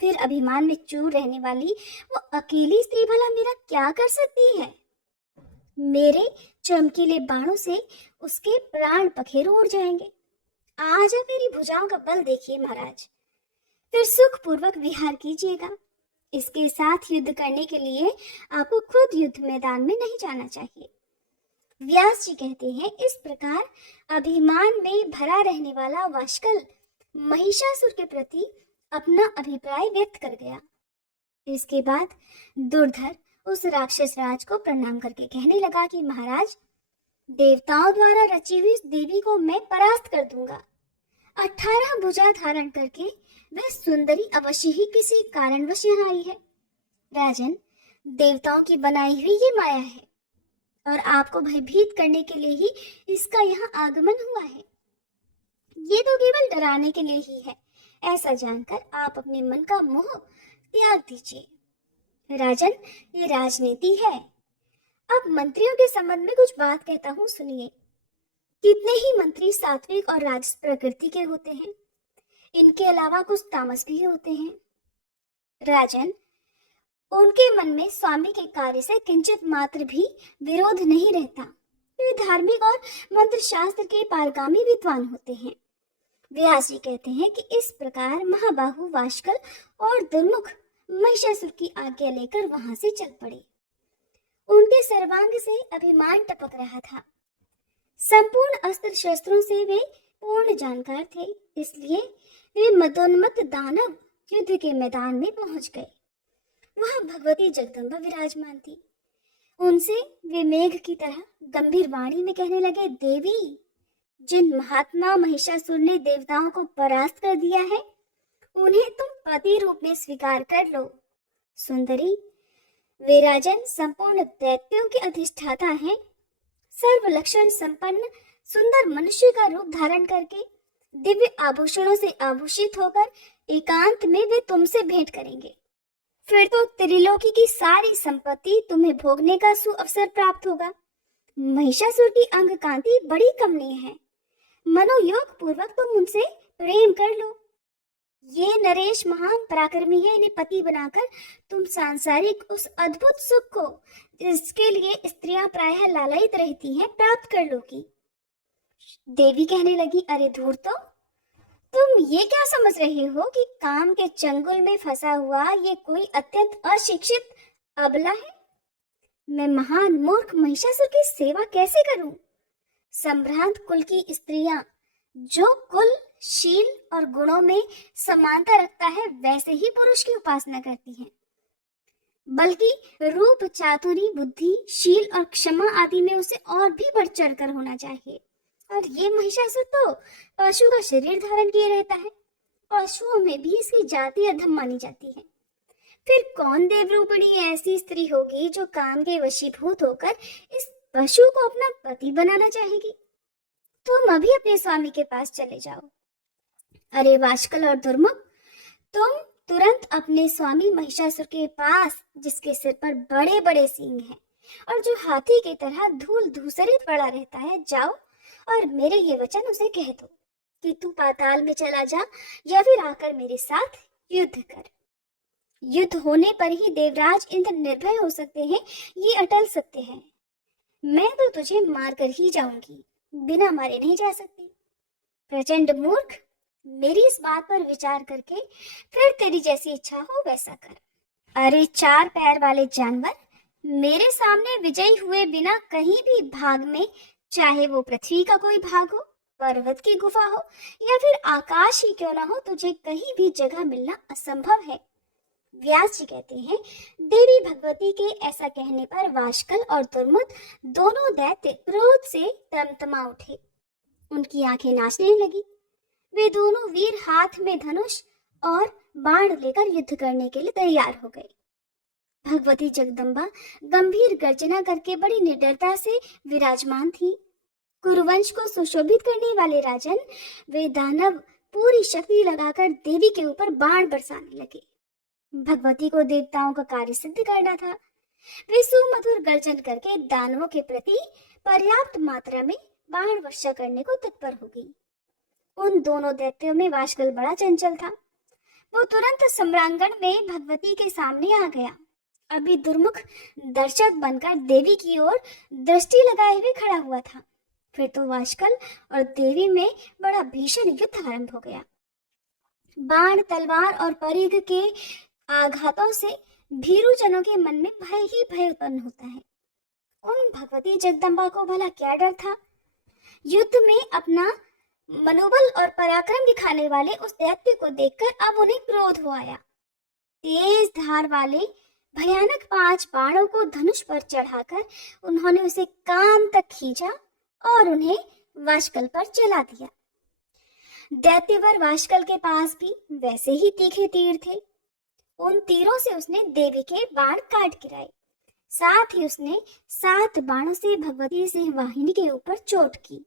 फिर अभिमान में चूर रहने वाली वो अकेली स्त्री भला मेरा क्या कर सकती है? मेरे चमकीले बाणों से उसके प्राण पखेरु उड़ जाएंगे। आज आप मेरी भुजाओं का बल देखिए महाराज। फिर सुख पूर्वक विहार कीजिएगा। इसके साथ युद्ध करने के लिए आपको खुद युद्ध मैदान में नहीं जाना चाहिए। व्यास जी कहते हैं, इस प्रकार अभिमान में भरा रहने वाला वाष्कल महिषासुर के प्रति अपना अभिप्राय व्यक्त कर गया। इसके बाद दुर्धर उस राक्षस राज को प्रणाम करके कहने लगा कि महाराज, देवताओं द्वारा रची हुई देवी को मैं परास्त कर दूंगा। 18 भुजा धारण करके वह सुंदरी अवश्य ही किसी कारणवश यहाँ आई है। राजन, देवताओं की बनाई हुई ये माया है और आपको भयभीत करने के लिए ही इसका यहाँ आगमन हुआ है। ये तो केवल डराने के लिए ही है। ऐसा जानकर आप अपने मन का मोह त्याग दीजिए। राजन, ये राजनीति है। अब मंत्रियों के संबंध में कुछ बात कहता हूँ, सुनिए। कितने ही मंत्री सात्विक और राजस प्रकृति के होते हैं। इनके अलावा कुछ तामस भी होते हैं। राजन, उनके मन में स्वामी के कार्य से किंचित मात्र भी विरोध नहीं रहता। वे धार्मिक और मंत्र शास्त्र के पारगामी विद्वान होते हैं। व्यास जी कहते हैं कि इस प्रकार महाबाहु वाष्कल और दुर्मुख महिषासुर की आज्ञा लेकर वहां से चल पड़े। उनके सर्वांग से अभिमान टपक रहा था। संपूर्ण अस्त्र शस्त्रों से वे पूर्ण जानकार थे, इसलिए वे मदोन्मत्त दानव युद्ध के मैदान में पहुंच गए। वहां भगवती जगदम्बा विराजमान थी। उनसे वे मेघ की तरह गंभीर वाणी में कहने लगे, देवी, जिन महात्मा महिषासुर ने देवताओं को परास्त कर दिया है, उन्हें तुम पति रूप में स्वीकार कर लो। सुंदरी, वे राजन संपूर्ण दैत्यों के अधिष्ठाता हैं। सर्व लक्षण संपन्न सुंदर मनुष्य का रूप धारण करके दिव्य आभूषणों से आभूषित होकर एकांत में वे तुमसे भेंट करेंगे। फिर तो त्रिलोकी की सारी संपत्ति तुम्हें भोगने का सुअवसर प्राप्त होगा। महिषासुर की अंग कांति बड़ी कमनीय है। मनोयोग पूर्वक तुम उनसे प्रेम कर लो। ये नरेश महान पराक्रमी है। इन्हें पति बनाकर तुम सांसारिक उस अद्भुत सुख को, जिसके लिए स्त्रियां प्रायः लालायित रहती हैं, प्राप्त कर लोगी। देवी कहने लगी, अरे धूर्तो, तुम ये क्या समझ रहे हो कि काम के चंगुल में फंसा हुआ ये कोई अत्यंत अशिक्षित अबला है? मैं महान मूर्ख महिषासुर की सेवा कैसे करूं? संभ्रांत कुल की स्त्रियां जो कुल, शील और गुणों में समानता रखता है, वैसे ही पुरुष की उपासना करती हैं। बल्कि रूप, चातुरी, बुद्धि, शील और क्षमा आदि में उसे और भी बढ़ चढ़कर होना चाहिए। और ये महिषासुर तो पशु का शरीर धारण किए रहता है। पशुओं में भी इसकी जाति अधम मानी जाती है। फिर कौन देवरूपिणी ऐसी स्त्री होगी जो काम के वशीभूत होकर इस पशु को अपना पति बनाना चाहेगी? तुम अभी अपने स्वामी के पास चले जाओ। अरे वाशकल और दुर्मुख, तुम तुरंत अपने स्वामी महिषासुर के पास, जिसके सिर पर बड़े बड़े सींग हैं और जो हाथी की तरह धूल धूसरित पड़ा रहता है, जाओ और मेरे ये वचन उसे कह दो कि तू पाताल में चला जा या फिर आकर मेरे साथ युद्ध कर। युद्ध होने पर ही देवराज इंद्र निर्भय हो सकते हैं, ये अटल सत्य है। मैं तो तुझे मारकर ही जाऊंगी, बिना मारे नहीं जा सकती। प्रचंड मूर्ख, मेरी इस बात पर विचार करके फिर तेरी जैसी इच्छा हो वैसा कर। अरे चार पैर वाले जानवर, मेरे सामने विजयी हुए बिना कहीं भी भाग में, चाहे वो पृथ्वी का कोई भाग हो, पर्वत की गुफा हो या फिर आकाश ही क्यों ना हो, तुझे कहीं भी जगह मिलना असंभव है। व्यास जी कहते हैं, देवी भगवती के ऐसा कहने पर वाशकल और दुर्मुद दोनों दैत्य क्रोध से तमतमा उठे। उनकी आंखें नाचने लगी। वे दोनों वीर हाथ में धनुष और बाण लेकर युद्ध करने के लिए तैयार हो गए। भगवती जगदम्बा गंभीर गर्जना करके बड़ी निडरता से विराजमान थी। कुरुवंश को सुशोभित करने वाले राजन, वे दानव पूरी शक्ति लगाकर देवी के ऊपर बाण बरसाने लगे। भगवती को देवताओं का कार्य सिद्ध करना था। वे सुमधुर गर्जन करके दानवों के प्रति पर्याप्त मात्रा में बाण वर्षा करने को तत्पर हो गई। उन दोनों दैत्यों में वाशकल बड़ा चंचल था। वो तुरंत सम्रांगण में भगवती के सामने आ गया। अभी दुर्मुख दर्शक बनकर देवी की ओर दृष्टि लगाए हुए खड़ा हुआ था। फिर तो वाशकल और देवी में बड़ा भीषण युद्ध आरंभ हो गया। बाण, तलवार और परिघ के आघातों से भीरुजनों के मन में भय ही भय उत्पन्न होता है। उन भगवती जगदम्बा को भला क्या डर था? युद्ध में अपना मनोबल और पराक्रम दिखाने वाले उस दैत्य को देखकर अब उन्हें क्रोध हो आया। तेज धार वाले भयानक 5 बाणों को धनुष पर चढ़ाकर उन्होंने उसे कान तक खींचा और उन्हें वाशकल पर चला दिया। दैत्यवर वाशकल के पास भी वैसे ही तीखे तीर थे। उन तीरों से उसने देवी के बाण काट गिराए। साथ ही उसने 7 बाणों से भगवती सिंहवाहिनी के ऊपर चोट की।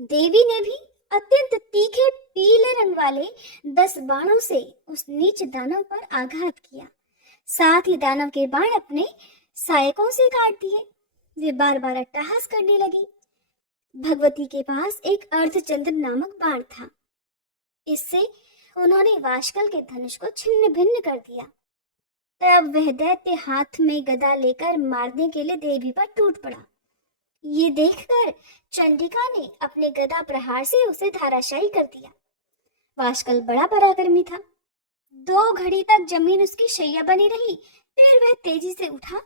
देवी ने भी अत्यंत तीखे पीले रंग वाले 10 बाणों से उस नीच दानव पर आघात किया। साथ ही दानव के बाण अपने सहायकों से काट दिए। वे बार बार अट्टहास करने लगी। भगवती के पास एक अर्धचंद्र नामक बाण था। इससे उन्होंने वाशकल के धनुष को छिन्न भिन्न कर दिया। तब वह दैत्य हाथ में गदा लेकर मारने के लिए देवी पर टूट पड़ा। ये देखकर चंडिका ने अपने गदा प्रहार से उसे धराशायी कर दिया। वाशकल बड़ा पराक्रमी था। 2 घड़ी तक जमीन उसकी शैया बनी रही। फिर वह तेजी से उठा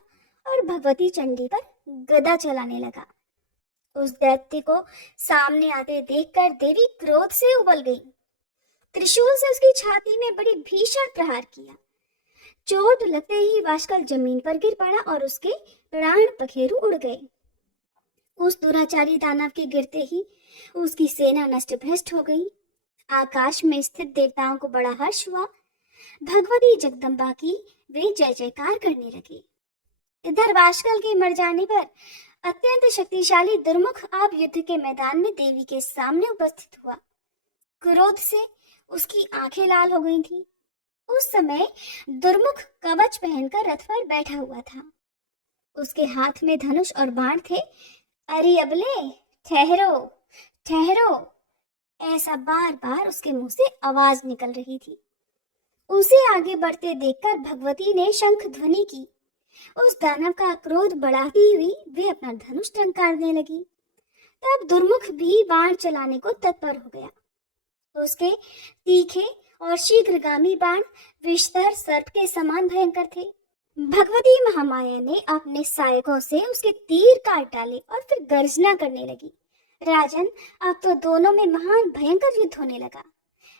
और भगवती चंडी पर गदा चलाने लगा। उस दैत्य को सामने आते देखकर देवी क्रोध से उबल गई। त्रिशूल से उसकी छाती में बड़ी भीषण प्रहार किया। चोट लगते ही वाशकल जमीन पर गिर पड़ा और उसके प्राण पखेरु उड़ गए। उस दुराचारी दानव के गिरते ही उसकी सेना नष्ट भ्रष्ट हो गई। आकाश में स्थित देवताओं को बड़ा हर्ष हुआ। भगवती जगदम्बा की वे जय जयकार करने लगे। इधर वाशकल के मर जाने पर अत्यंत शक्तिशाली दुर्मुख अब युद्ध के मैदान में देवी के सामने उपस्थित हुआ। क्रोध से उसकी आंखें लाल हो गई थी। उस समय दुर्मुख कवच पहनकर रथ पर बैठा हुआ था। उसके हाथ में धनुष और बाण थे। अरे अबले, ठहरो ठहरो, ऐसा बार बार उसके मुंह से आवाज निकल रही थी। उसे आगे बढ़ते देखकर भगवती ने शंख ध्वनि की। उस दानव का क्रोध बढ़ाती हुई वे अपना धनुष टंकारने लगी। तब दुर्मुख भी बाण चलाने को तत्पर हो गया। उसके तीखे और शीघ्रगामी बाण विषधर सर्प के समान भयंकर थे। भगवती महामाया ने अपने सहायकों से उसके तीर काट डाले और फिर गर्जना करने लगी। राजन, अब तो दोनों में महान भयंकर युद्ध होने लगा।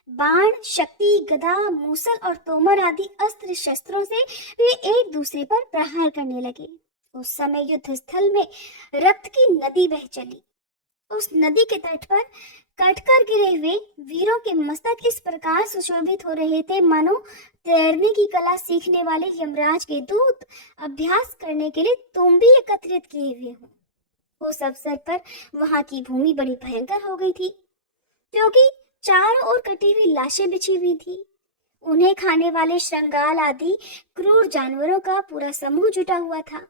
बाण, शक्ति, गदा, मूसल और तोमर आदि अस्त्र शस्त्रों से वे एक दूसरे पर प्रहार करने लगे। उस समय युद्ध स्थल में रक्त की नदी बह चली। उस नदी के तट पर कटकर गिरे हुए वीरों के मस्तक इस प्रकार सुशोभित हो रहे थे मानो तैरने की कला सीखने वाले यमराज के दूत अभ्यास करने के लिए तुम भी एकत्रित किए हुए हो। उस अवसर पर वहां की भूमि बड़ी भयंकर हो गई थी, क्योंकि चारों ओर कटी हुई लाशें बिछी हुई थी। उन्हें खाने वाले श्रृंगाल आदि क्रूर जानवरों का पूरा समूह जुटा हुआ था।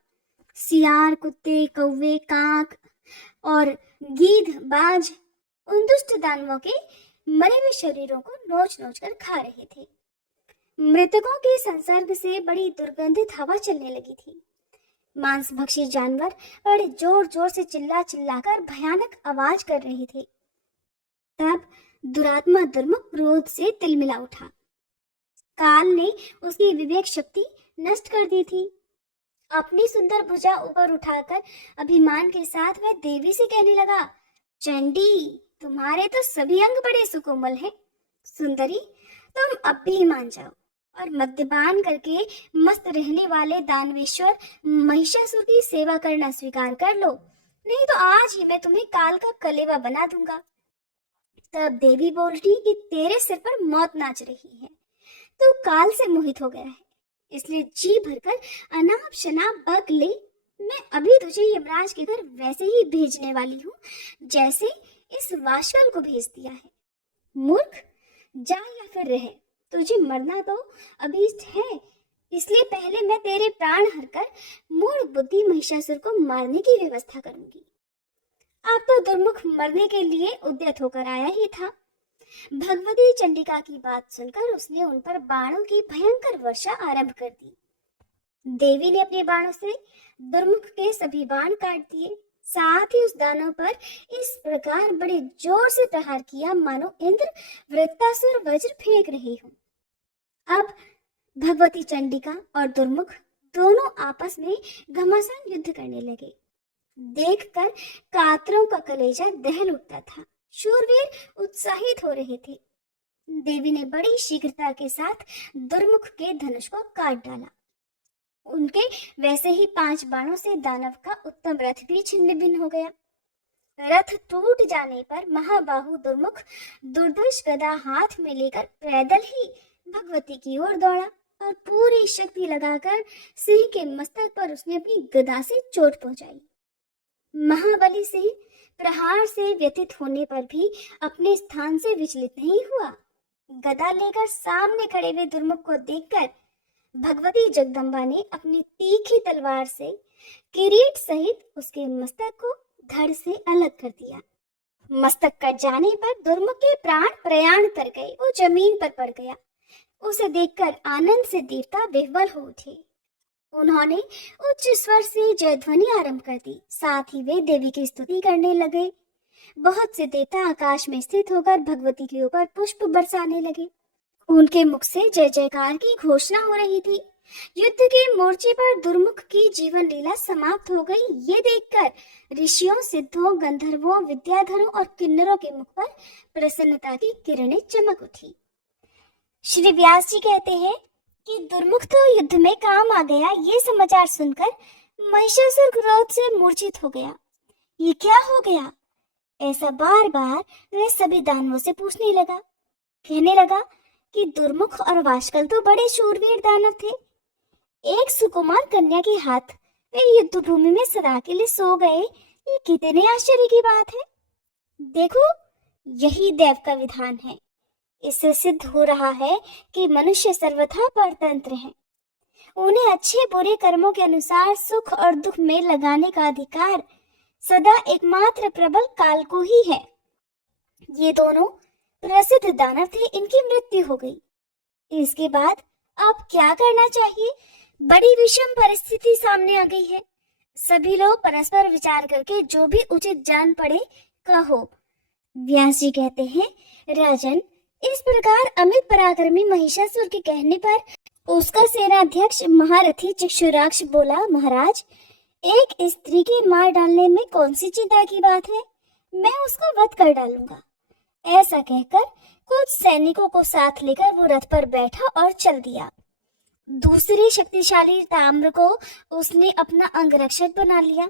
सियार, कुत्ते, कौवे, काक और गीध, बाज उन दुष्ट दानवों के मरे हुए शरीरों को नोच नोच कर खा रहे थे। मृतकों के संसर्ग से बड़ी दुर्गंधित हवा चलने लगी थी। मांसभक्षी जानवर बड़े जोर जोर से चिल्ला चिल्लाकर भयानक आवाज कर रहे थे। तब दुरात्मा दुर्मुख क्रोध से तिलमिला उठा। काल ने उसकी विवेक शक्ति नष्ट कर दी थी। अपनी सुंदर भुजा ऊपर उठाकर अभिमान के साथ वह देवी से कहने लगा, चंडी, तुम्हारे तो सभी अंग बड़े सुकोमल हैं। सुंदरी, तुम अब भी मान जाओ और मद्यपान करके मस्त रहने वाले दानवेश्वर महिषासुर की सेवा करना स्वीकार कर लो, नहीं तो आज ही मैं तुम्हें काल का कलेवा बना दूंगा। तब देवी बोल रही कि तेरे सिर पर मौत नाच रही है, तू काल से मोहित हो गया है, इसलिए जी भरकर अनाप शनाप बक ले। मैं अभी तुझे यमराज के घर वैसे ही भेजने वाली हूँ जैसे इस वाशकल को भेज दिया है। मूर्ख, जा या फिर रहे, तुझे मरना तो अभीष्ट है, इसलिए पहले मैं तेरे प्राण हरकर मूढ़ बुद्धि महिषासुर को मारने की व्यवस्था करूंगी। अब तो दुर्मुख मरने के लिए उद्यत होकर आया ही था। भगवती चंडिका की बात सुनकर उसने उन पर बाणों की भयंकर वर्षा आरंभ कर दी। देवी ने अपने बाणों से दुर्मुख के सभी बाण काट दिए। साथ ही उस दानव पर इस प्रकार बड़े जोर से प्रहार किया मानो इंद्र वृत्तासुर वज्र फेंक रहे हों। अब भगवती चंडिका और दुर्मुख दोनों आपस में घमासान युद्ध करने लगे। देखकर कातरों का कलेजा दहल उठता था। शूरवीर उत्साहित हो रहे थे। देवी ने बड़ी शीघ्रता के साथ दुर्मुख के धनुष को काट डाला। उनके वैसे ही 5 बाणों से दानव का उत्तम रथ भी छिन्न भिन्न हो गया। रथ टूट जाने पर महाबाहु दुर्मुख दुर्धर्ष गदा हाथ में लेकर पैदल ही भगवती की ओर दौड़ा और पूरी शक्ति लगाकर सिंह के मस्तक पर उसने अपनी गदा से चोट पहुंचाई। महाबली सिंह प्रहार से व्यथित होने पर भी अपने स्थान से विचलित नहीं हुआ। गदा लेकर सामने खड़े हुए दुर्मुख को देखकर भगवती जगदम्बा ने अपनी तीखी तलवार से किरीट सहित उसके मस्तक को धड़ से अलग कर दिया। मस्तक कट जाने पर दुर्मुख के प्राण प्रयाण कर गए। वो जमीन पर पड़ गया। उसे देखकर आनंद से देवता विह्वल हो उठे। उन्होंने उच्च स्वर से जयध्वनि आरंभ कर दी। साथ ही वे देवी की स्तुति करने लगे। बहुत से देवता आकाश में स्थित होकर भगवती के ऊपर पुष्प बरसाने लगे। उनके मुख से जय जयकार की घोषणा हो रही थी। युद्ध के मोर्चे पर दुर्मुख की जीवन लीला समाप्त हो गई। ये देखकर ऋषियों, सिद्धों, गंधर्वों, विद्याधरों और किन्नरों के मुख पर प्रसन्नता की किरणें चमक उठी। श्री व्यास जी कहते हैं कि दुर्मुख तो युद्ध में काम आ गया। ये समाचार सुनकर महिषासुर क्रोध से मूर्छित हो गया। ये क्या हो गया? ऐसा बार बार वह सभी दानवों से पूछने लगा। कहने लगा कि दुर्मुख और वाशकल तो बड़े शूरवीर दानव थे। एक सुकुमार कन्या के हाथ वे युद्ध भूमि में सदा के लिए सो गए। ये कितने आश्चर्य की बात है। देखो, यही देव का विधान है। इससे सिद्ध हो रहा है कि मनुष्य सर्वथा परतंत्र हैं। उन्हें अच्छे बुरे कर्मों के अनुसार सुख और दुख में लगाने का अधिकार सदा एकमात्र प्रबल काल को ही है। ये दोनों प्रसिद्ध दानव थे, इनकी मृत्यु हो गई। इसके बाद अब क्या करना चाहिए? बड़ी विषम परिस्थिति सामने आ गई है। सभी लोग परस्पर विचार करके जो भी उचित जान पड़े कहो। व्यास जी कहते हैं, राजन, इस प्रकार अमित पराक्रमी महिषासुर के कहने पर उसका सेनाध्यक्ष महारथी चक्षुराक्ष बोला, महाराज, एक स्त्री के मार डालने में कौन सी चिंता की बात है? मैं उसका वध कर डालूंगा। ऐसा कहकर कुछ सैनिकों को साथ लेकर वो रथ पर बैठा और चल दिया। दूसरे शक्तिशाली ताम्र को उसने अपना अंगरक्षक बना लिया।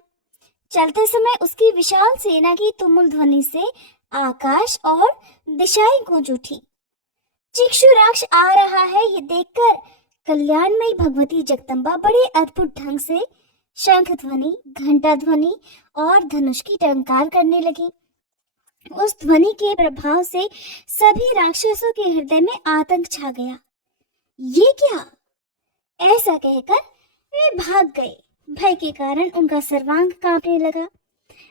चलते समय उसकी विशाल सेना की तुमुल ध्वनि से आकाश और दिशाएं गूंज उठी। चिक्षुराक्ष आ रहा है ये देखकर कल्याणमयी भगवती जगदम्बा बड़े अद्भुत ढंग से शंख ध्वनि, घंटा ध्वनि और धनुष की टंकार करने लगी। उस ध्वनि के प्रभाव से सभी राक्षसों के हृदय में आतंक छा गया। ये क्या? ऐसा कहकर वे भाग गए। भय के कारण उनका सर्वांग कांपने लगा।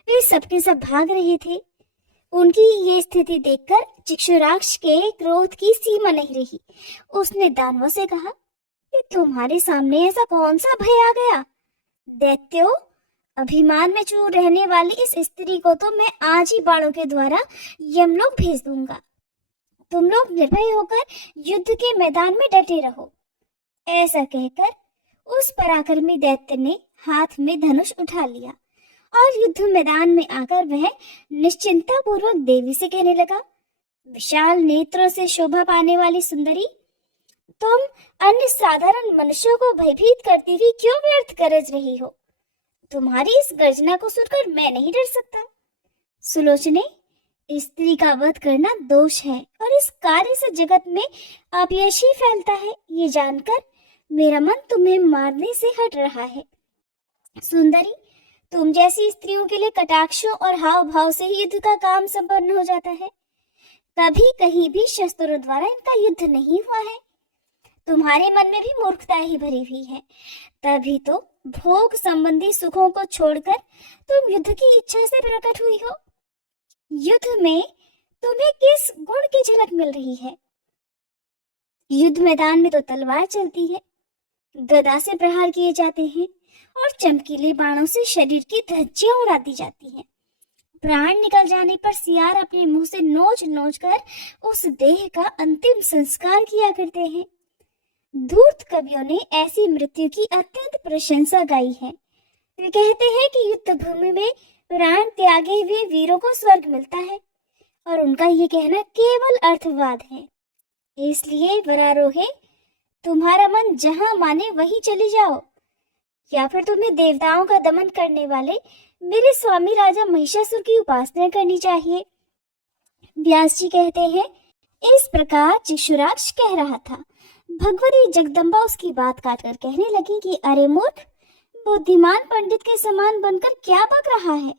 वे सबके सब भाग रहे थे। उनकी ये स्थिति देखकर चिक्षुराक्ष के क्रोध की सीमा नहीं रही। उसने दानवों से कहा कि तुम्हारे सामने ऐसा कौन सा भय आ गया? दैत्यो, अभिमान में चूर रहने वाली इस स्त्री को तो मैं आज ही बाणों के द्वारा यमलोक भेज दूंगा। तुम लोग निर्भय होकर युद्ध के मैदान में डटे रहो। ऐसा कहकर उस पराक्रमी दैत्य ने हाथ में धनुष उठा लिया और युद्ध मैदान में आकर वह निश्चिंता पूर्वक देवी से कहने लगा, विशाल नेत्रों से शोभा पाने वाली सुंदरी, तुम अन्य साधारण मनुष्यों को भयभीत करती हुई क्यों व्यर्थ गरज रही हो? तुम्हारी इस गर्जना को सुनकर मैं नहीं डर सकता। सुलोचने, स्त्री का वध करना दोष है और इस कार्य से जगत में अपयश ही फैलता है। ये जानकर मेरा मन तुम्हें मारने से हट रहा है। सुंदरी, तुम जैसी स्त्रियों के लिए कटाक्षों और हाव भाव से ही युद्ध का काम संपन्न हो जाता है। कभी कहीं भी शस्त्रों द्वारा इनका युद्ध नहीं हुआ है। तुम्हारे मन में भी मूर्खता ही भरी हुई है। तभी तो भोग संबंधी सुखों को छोड़कर तुम युद्ध की इच्छा से प्रकट हुई हो। युद्ध में तुम्हें किस गुण की झलक मिल रही है? युद्ध मैदान में तो तलवार चलती है, गदा से प्रहार किए जाते हैं और चमकीले बाणों से शरीर की धज्जियां उड़ा दी जाती हैं। प्राण निकल जाने पर सियार अपने मुंह से नोच नोच कर उस देह का अंतिम संस्कार किया करते हैं। धूर्त कवियों ने ऐसी मृत्यु की अत्यंत प्रशंसा गाई है। वे कहते हैं कि युद्ध भूमि में प्राण त्यागे हुए वीरों को स्वर्ग मिलता है और उनका ये कहना केवल अर्थवाद है। इसलिए वरारोहे, तुम्हारा मन जहां माने वहीं चले जाओ, या फिर तुम्हें देवताओं का दमन करने वाले मेरे स्वामी राजा महिषासुर की उपासना करनी चाहिए। व्यास जी कहते हैं, इस प्रकार चिक्षुराक्ष कह रहा था। भगवती जगदम्बा उसकी बात काटकर कहने लगी कि अरे मूर्ख, बुद्धिमान पंडित के समान बनकर क्या बक रहा है?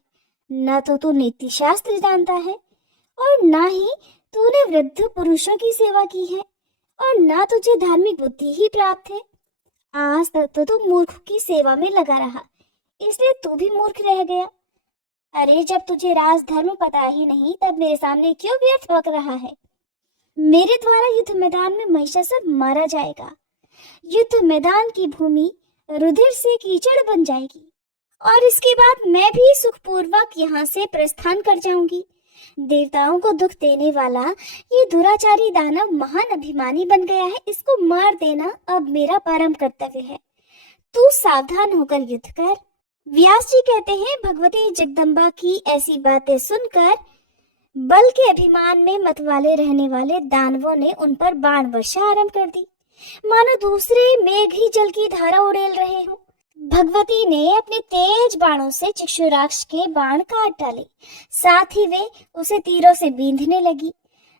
न तो तू नीति शास्त्र जानता है और न ही तूने वृद्ध पुरुषों की सेवा की है और न तुझे धार्मिक बुद्धि ही प्राप्त है। आज तक तो तू मूर्ख की सेवा में लगा रहा, इसलिए तू भी मूर्ख रह गया। अरे, जब तुझे राजधर्म पता ही नहीं तब मेरे सामने क्यों व्यर्थ बक रहा है? मेरे द्वारा युद्ध मैदान में महिषासुर मारा जाएगा। युद्ध मैदान की भूमि रुधिर से कीचड़ बन जाएगी और इसके बाद मैं भी सुखपूर्वक यहाँ से प्रस्थान कर जाऊंगी। देवताओं को दुख देने वाला ये दुराचारी दानव महान अभिमानी बन गया है। इसको मार देना अब मेरा परम कर्तव्य है। तू सावधान होकर युद्ध कर। व्यास जी कहते हैं, भगवती जगदम्बा की ऐसी बातें सुनकर बल के अभिमान में मतवाले रहने वाले दानवों ने उन पर बाण वर्षा आरंभ कर दी, मानो दूसरे मेघ ही जल की धारा उड़ेल रहे हो। भगवती ने अपने तेज बाणों से चिक्षुराक्ष के बाण काट डाले, साथ ही वे उसे तीरों से बींधने लगी।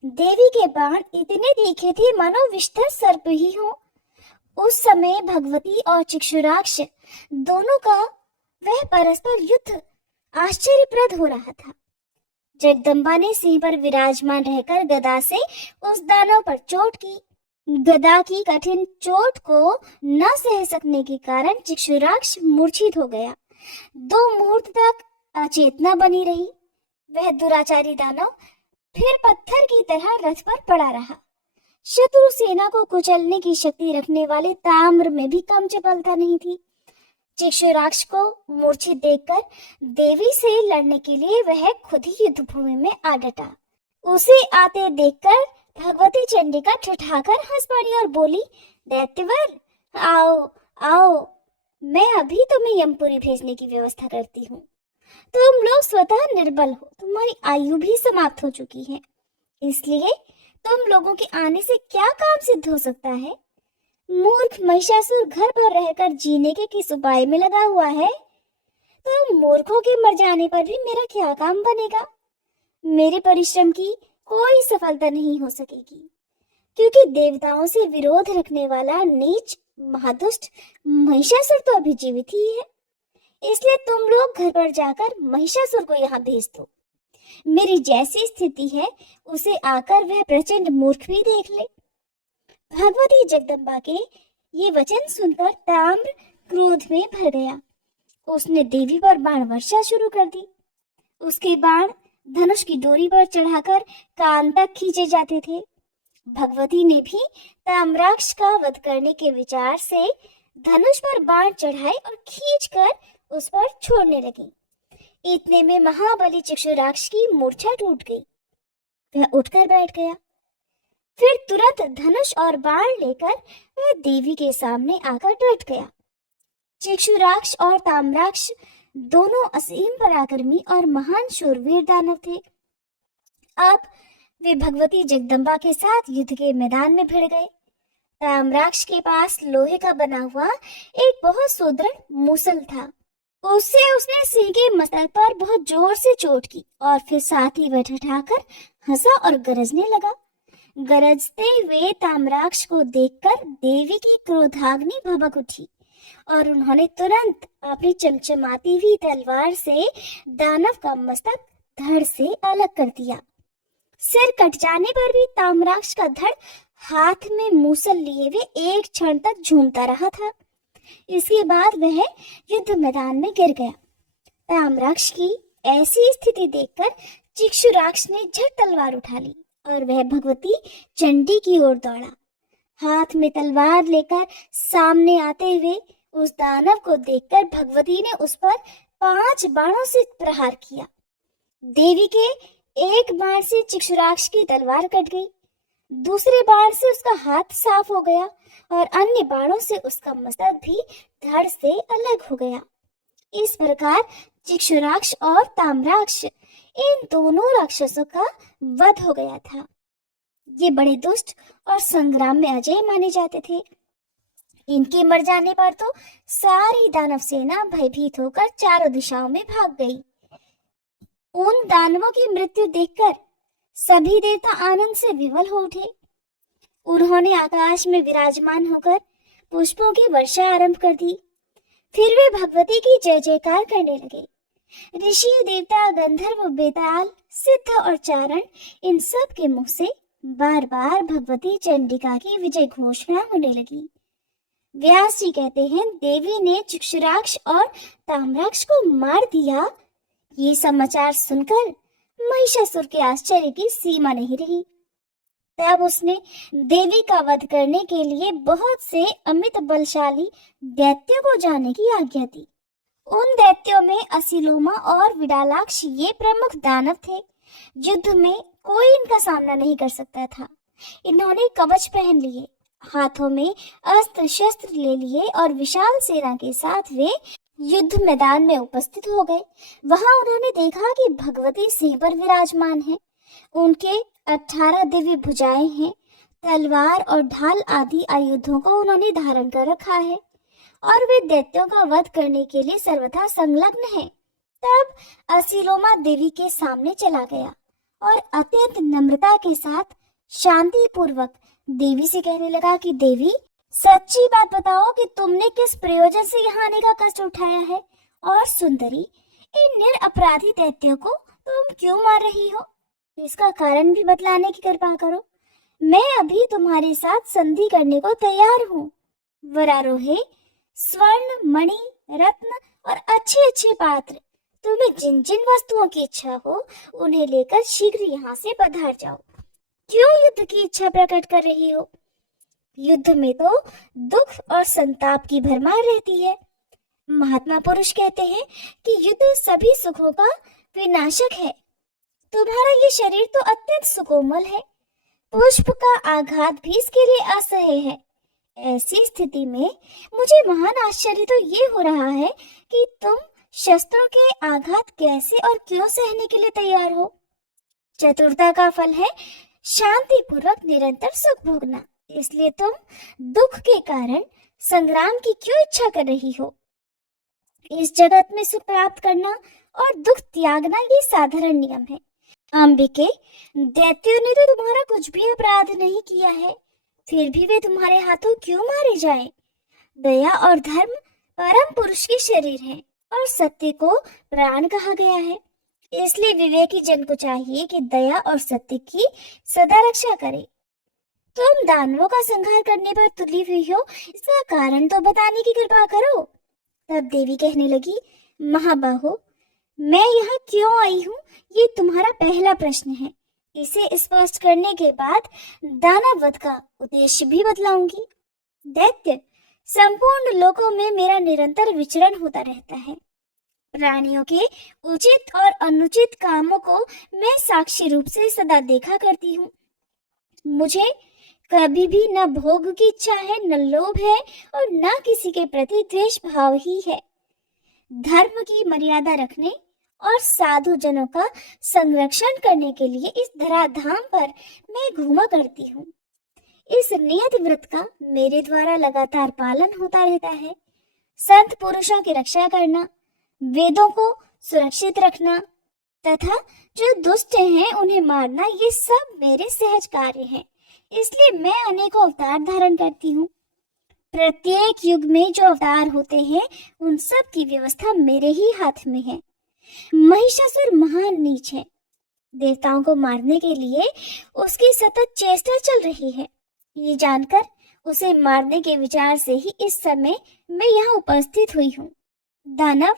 देवी के बाण इतने तीखे थे मानो विषधर सर्प ही हो। उस समय भगवती और चिक्षुराक्ष दोनों का वह परस्पर युद्ध आश्चर्यप्रद हो रहा था। जगदम्बा ने सिंह पर विराजमान रहकर गदा से उस दानव पर चोट की। गदा की कठिन चोट को न सह सकने के कारण चिक्षुराक्ष मूर्छित हो गया। 2 मुहूर्त तक अचेतना बनी रही। वह दुराचारी दानव फिर पत्थर की तरह रथ पर पड़ा रहा। शत्रु सेना को कुचलने की शक्ति रखने वाले ताम्र में भी कम चपलता नहीं थी। चिक्षुराक्ष को मूर्छित देखकर देवी से लड़ने के लिए वह खुद ही युद्ध भूमि में आ डटा। उसे आते देखकर भगवती चंडिका ठठाकर हंस पड़ी और बोली, दैत्यवर, आओ आओ, मैं अभी तुम्हें यमपुरी भेजने की व्यवस्था करती हूँ। तुम लोग स्वतः निर्बल हो, तुम्हारी आयु भी समाप्त हो चुकी है, इसलिए तुम लोगों के आने से क्या काम सिद्ध हो सकता है? मूर्ख महिषासुर घर पर रहकर जीने के किस उपाय में लगा हुआ है? तो मूर्खों के मर जाने पर भी मेरा क्या काम बनेगा? मेरे परिश्रम की कोई सफलता नहीं हो सकेगी, क्योंकि देवताओं से विरोध रखने वाला नीच महादुष्ट महिषासुर तो अभी जीवित ही है। इसलिए तुम लोग घर पर जाकर महिषासुर को यहाँ भेज दो। मेरी जैसी स्थिति है उसे आकर वह प्रचंड मूर्ख भी देख ले। भगवती जगदम्बा के ये वचन सुनकर ताम्र क्रोध में भर गया। उसने देवी पर बाण वर्षा शुरू कर दी। उसके बाण धनुष की डोरी पर चढ़ाकर कान तक खींचे जाते थे। भगवती ने भी ताम्राक्ष का वध करने के विचार से धनुष पर बाण चढ़ाए और खींचकर उस पर छोड़ने लगी। इतने में महाबली चक्षुराक्ष की मूर्छा टूट गई। वह उठकर बैठ गया। फिर तुरंत धनुष और बाण लेकर वह देवी के सामने आकर डट गया। चक्षुराक्ष और ताम्राक्ष दोनों असीम पराक्रमी और महान शूरवीर दानव थे। अब वे भगवती जगदम्बा के साथ युद्ध के मैदान में भिड़ गए। ताम्राक्ष के पास लोहे का बना हुआ एक बहुत सुदृढ़ मूसल था। उससे उसने सिंह के मस्तक पर बहुत जोर से चोट की और फिर साथ ही वह ठठाकर हंसा और गरजने लगा। गरजते हुए ताम्राक्ष को देखकर देवी की क्रोधाग्नि भभक उठी और उन्होंने तुरंत अपनी चमचमाती हुई तलवार से दानव का मस्तक धड़ से अलग कर दिया। सिर कट जाने पर भी ताम्राक्ष का धड़ हाथ में मूसल लिए हुए एक क्षण तक झूमता रहा था। इसके बाद वह युद्ध मैदान में गिर गया। ताम्राक्ष की ऐसी स्थिति देखकर चक्षुराक्ष ने झट तलवार उठा ली और वह भगवती चंडी की ओर दौड़ा। हाथ में तलवार लेकर सामने आते हुए उस दानव को देखकर भगवती ने उस पर 5 बाणों से प्रहार किया। देवी के एक बाण से चक्षुराक्ष की तलवार कट गई, दूसरे बाण से उसका हाथ साफ हो गया और अन्य बाणों से उसका मस्तक भी धड़ से अलग हो गया। इस प्रकार चक्षुराक्ष और ताम्राक्ष इन दोनों राक्षसों का वध हो गया था। ये बड़े दुष्ट और संग्राम में अजय माने जाते थे। इनके मर जाने पर तो सारी दानव सेना भयभीत होकर चारों दिशाओं में भाग गई। उन दानवों की मृत्यु देखकर सभी देवता आनंद से विवल हो उठे। उन्होंने आकाश में विराजमान होकर पुष्पों की वर्षा आरंभ कर दी। फिर वे भगवती की जय जयकार करने लगे। ऋषि देवता गंधर्व बेताल सिद्ध और चारण इन सब के मुख से बार बार भगवती चंडिका की विजय घोषणा होने लगी। व्यास जी कहते हैं, देवी ने चक्षुराक्ष और ताम्राक्ष को मार दिया। ये समाचार सुनकर महिषासुर के आश्चर्य की सीमा नहीं रही। तब उसने देवी का वध करने के लिए बहुत से अमित बलशाली दैत्यों को जाने की आज्ञा दी। उन दैत्यों में असिलोमा और विडालाक्ष ये प्रमुख दानव थे। युद्ध में कोई इनका सामना नहीं कर सकता था। इन्होंने कवच पहन लिए, हाथों में अस्त्र शस्त्र ले लिए और विशाल सेना के साथ वे युद्ध मैदान में उपस्थित हो गए। वहां उन्होंने देखा कि भगवती सिंह पर विराजमान है। उनके 18 दिव्य भुजाएं हैं। तलवार और ढाल आदि आयुधों को उन्होंने धारण कर रखा है और वे दैत्यों का वध करने के लिए सर्वथा संलग्न हैं। तब असिलोमा देवी के सामने चला गया और अत्यंत नम्रता के साथ शांति पूर्वक देवी से कहने लगा कि देवी, सच्ची बात बताओ कि तुमने किस प्रयोजन से यहाँ आने का कष्ट उठाया है, और सुंदरी, इन निरपराधी दैत्यों को तुम क्यों मार रही हो? इसका कारण भी बतलाने की कृपा करो। मैं अभी तुम्हारे साथ संधि करने को तैयार हूँ। वरारोहे, स्वर्ण, मणि, रत्न और अच्छे अच्छे पात्र, तुम्हें जिन जिन वस्तुओं की इच्छा हो उन्हें लेकर शीघ्र यहाँ से पधार जाओ। क्यों युद्ध की इच्छा प्रकट कर रही हो? युद्ध में तो दुख और संताप की भरमार रहती है। महात्मा पुरुष कहते हैं कि युद्ध सभी सुखों का विनाशक है। तुम्हारा ये शरीर तो अत्यंत सुकोमल है, पुष्प का आघात भी इसके लिए असह्य है। ऐसी स्थिति में मुझे महान आश्चर्य तो ये हो रहा है कि तुम शस्त्रों के आघात कैसे और क्यों सहने के लिए तैयार हो। चतुरता का फल है शांति पूर्वक निरंतर सुख भोगना। इसलिए तुम दुख के कारण संग्राम की क्यों इच्छा कर रही हो? इस जगत में सुख प्राप्त करना और दुख त्यागना ये साधारण नियम है। अंबिके, दैत्यों ने तो तुम्हारा कुछ भी अपराध नहीं किया है, फिर भी वे तुम्हारे हाथों क्यों मारे जाएं? दया और धर्म परम पुरुष के शरीर है और सत्य को प्राण कहा गया है। इसलिए विवेकी जन को चाहिए कि दया और सत्य की सदा रक्षा करे। तुम दानवों का संहार करने पर तुली हुई हो, इसका कारण तो बताने की कृपा करो। तब देवी कहने लगी, महाबाहो, मैं यहाँ क्यों आई हूँ, ये तुम्हारा पहला प्रश्न है। इसे स्पष्ट करने के बाद दानव वध का उद्देश्य भी बतलाऊंगी। दैत्य, संपूर्ण लोकों में मेरा निरंतर विचरण होता रहता है। प्राणियों के उचित और अनुचित कामों को मैं साक्षी रूप से सदा देखा करती हूँ। मुझे कभी भी न भोग की इच्छा है, न लोभ है और न किसी के प्रति द्वेष भाव ही है। धर्म की मर्यादा रखने और साधु जनों का संरक्षण करने के लिए इस धराधाम पर मैं घूमा करती हूँ। इस नियत व्रत का मेरे द्वारा लगातार पालन होता रहता है। संत पुरुषों की रक्षा करना, वेदों को सुरक्षित रखना तथा जो दुष्ट हैं उन्हें मारना, ये सब मेरे सहज कार्य हैं। इसलिए मैं अनेकों अवतार धारण करती हूँ। प्रत्येक युग में जो अवतार होते हैं उन सब की व्यवस्था मेरे ही हाथ में है। महिषासुर महान नीच है। देवताओं को मारने के लिए उसकी सतत चेष्टा चल रही है। ये जानकर उसे मारने के विचार से ही इस समय मैं यहाँ उपस्थित हुई हूँ। दानव,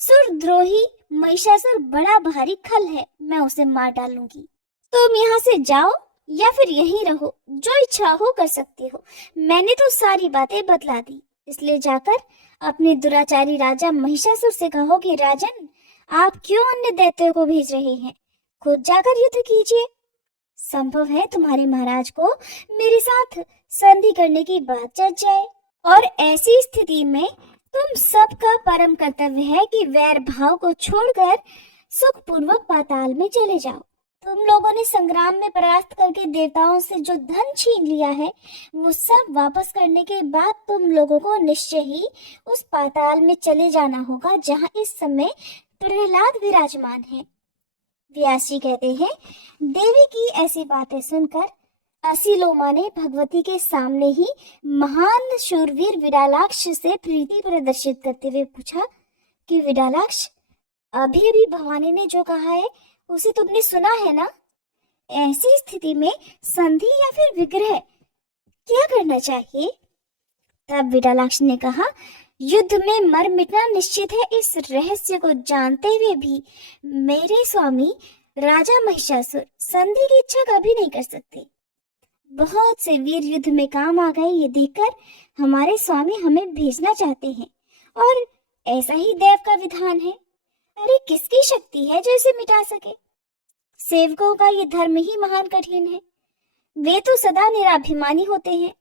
सुरद्रोही महिषासुर बड़ा भारी खल है, मैं उसे मार डालूंगी। तुम यहाँ से जाओ या फिर यहीं रहो, जो इच्छा हो कर सकते हो। मैंने तो सारी बातें बतला दी। इसलिए जाकर अपने दुराचारी राजा महिषासुर से कहो कि राजन, आप क्यों अन्य दैत्यों को भेज रहे हैं, खुद जाकर युद्ध कीजिए। संभव है तुम्हारे महाराज को मेरे साथ संधि करने की बात जच जाए, और ऐसी स्थिति में तुम सबका परम कर्तव्य है कि वैर भाव को छोड़कर सुखपूर्वक पाताल में चले जाओ। तुम लोगों ने संग्राम में परास्त करके देवताओं से जो धन छीन लिया है वो सब वापस करने के बाद तुम लोगों को निश्चय ही उस पाताल में चले जाना होगा जहाँ इस समय प्रहलाद विराजमान है। व्यास जी कहते हैं, देवी की ऐसी बातें सुनकर असीलोमा ने भगवती के सामने ही महान शूरवीर विडालाक्ष से प्रीति प्रदर्शित करते हुए पूछा कि विडालाक्ष, अभी अभी भवानी ने जो कहा है उसे तुमने सुना है ना? ऐसी स्थिति में संधि या फिर विग्रह क्या करना चाहिए? तब विडालाक्ष ने कहा, युद्ध में मर मिटना निश्चित है। इस रहस्य को जानते हुए भी मेरे स्वामी राजा महिषासुर संधि की इच्छा कभी नहीं कर सकते। बहुत से वीर युद्ध में काम आ गए, ये देखकर हमारे स्वामी हमें भेजना चाहते हैं, और ऐसा ही देव का विधान है। अरे किसकी शक्ति है जो इसे मिटा सके? सेवकों का ये धर्म ही महान कठिन है। वे तो सदा निराभिमानी होते हैं।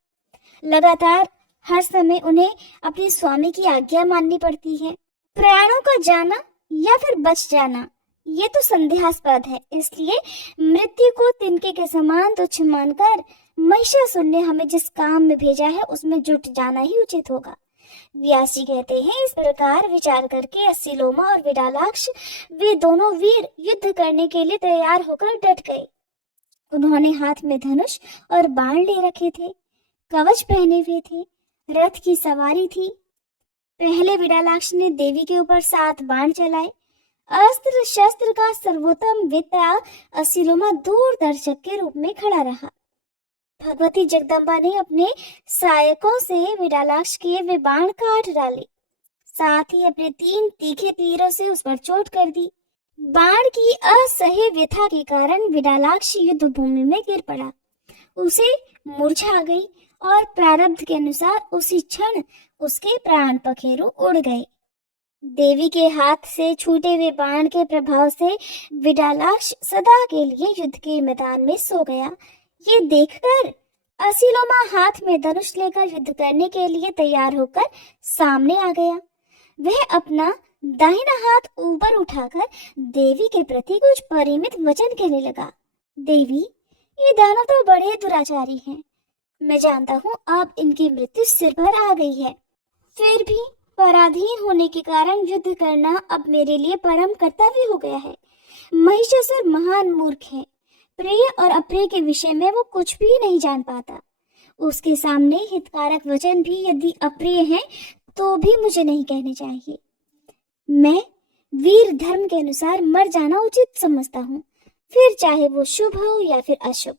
लगातार हर समय उन्हें अपने स्वामी की आज्ञा माननी पड़ती है। प्राणों का जाना या फिर बच जाना ये तो संदेहास्पद है। इसलिए मृत्यु को तिनके के समान तुच्छ मानकर महिषासुर ने हमें जिस काम में भेजा है उसमें जुट जाना ही उचित होगा। व्यास जी कहते हैं, इस प्रकार विचार करके असीलोमा और विडालाक्ष वे दोनों वीर युद्ध करने के लिए तैयार होकर डट गए। उन्होंने हाथ में धनुष और बाण ले रखे थे, कवच पहने हुए थे, रथ की सवारी थी। पहले विडालाक्ष ने देवी के ऊपर 7 बाण चलाए। अस्त्र शस्त्र का सर्वोत्तम विद्या असीलोमा दूरदर्शक के रूप में खड़ा रहा। भगवती जगदम्बा ने अपने सहायकों से विडालाक्ष के वे बाण काट डाले, साथ ही अपने 3 तीखे तीरों से उस पर चोट कर दी। बाण की असह्य व्यथा के कारण विडालाक्ष युद्ध भूमि में गिर पड़ा। उसे मूर्छा आ गई और प्रारब्ध के अनुसार उसी क्षण उसके प्राण पखेरु उड़ गए। देवी के हाथ से छूटे हुए बाण के प्रभाव से विडालाक्ष सदा के लिए युद्ध के मैदान में सो गया। ये देखकर असीलोमा हाथ में धनुष लेकर युद्ध करने के लिए तैयार होकर सामने आ गया। वह अपना दाहिना हाथ ऊपर उठाकर देवी के प्रति कुछ परिमित वचन कहने लगा। देवी, ये दानव तो बड़े दुराचारी हैं। मैं जानता हूँ अब इनकी मृत्यु सिर पर आ गई है, फिर भी पराधीन होने के कारण युद्ध करना अब मेरे लिए परम कर्तव्य हो गया है। महिषासुर महान मूर्ख है। प्रिय और अप्रिय के विषय में वो कुछ भी नहीं जान पाता। उसके सामने हितकारक वचन भी यदि अप्रिय हैं तो भी मुझे नहीं कहने चाहिए। मैं वीर धर्म के अनुसार मर जाना उचित समझता हूँ, फिर चाहे वो शुभ हो या फिर अशुभ।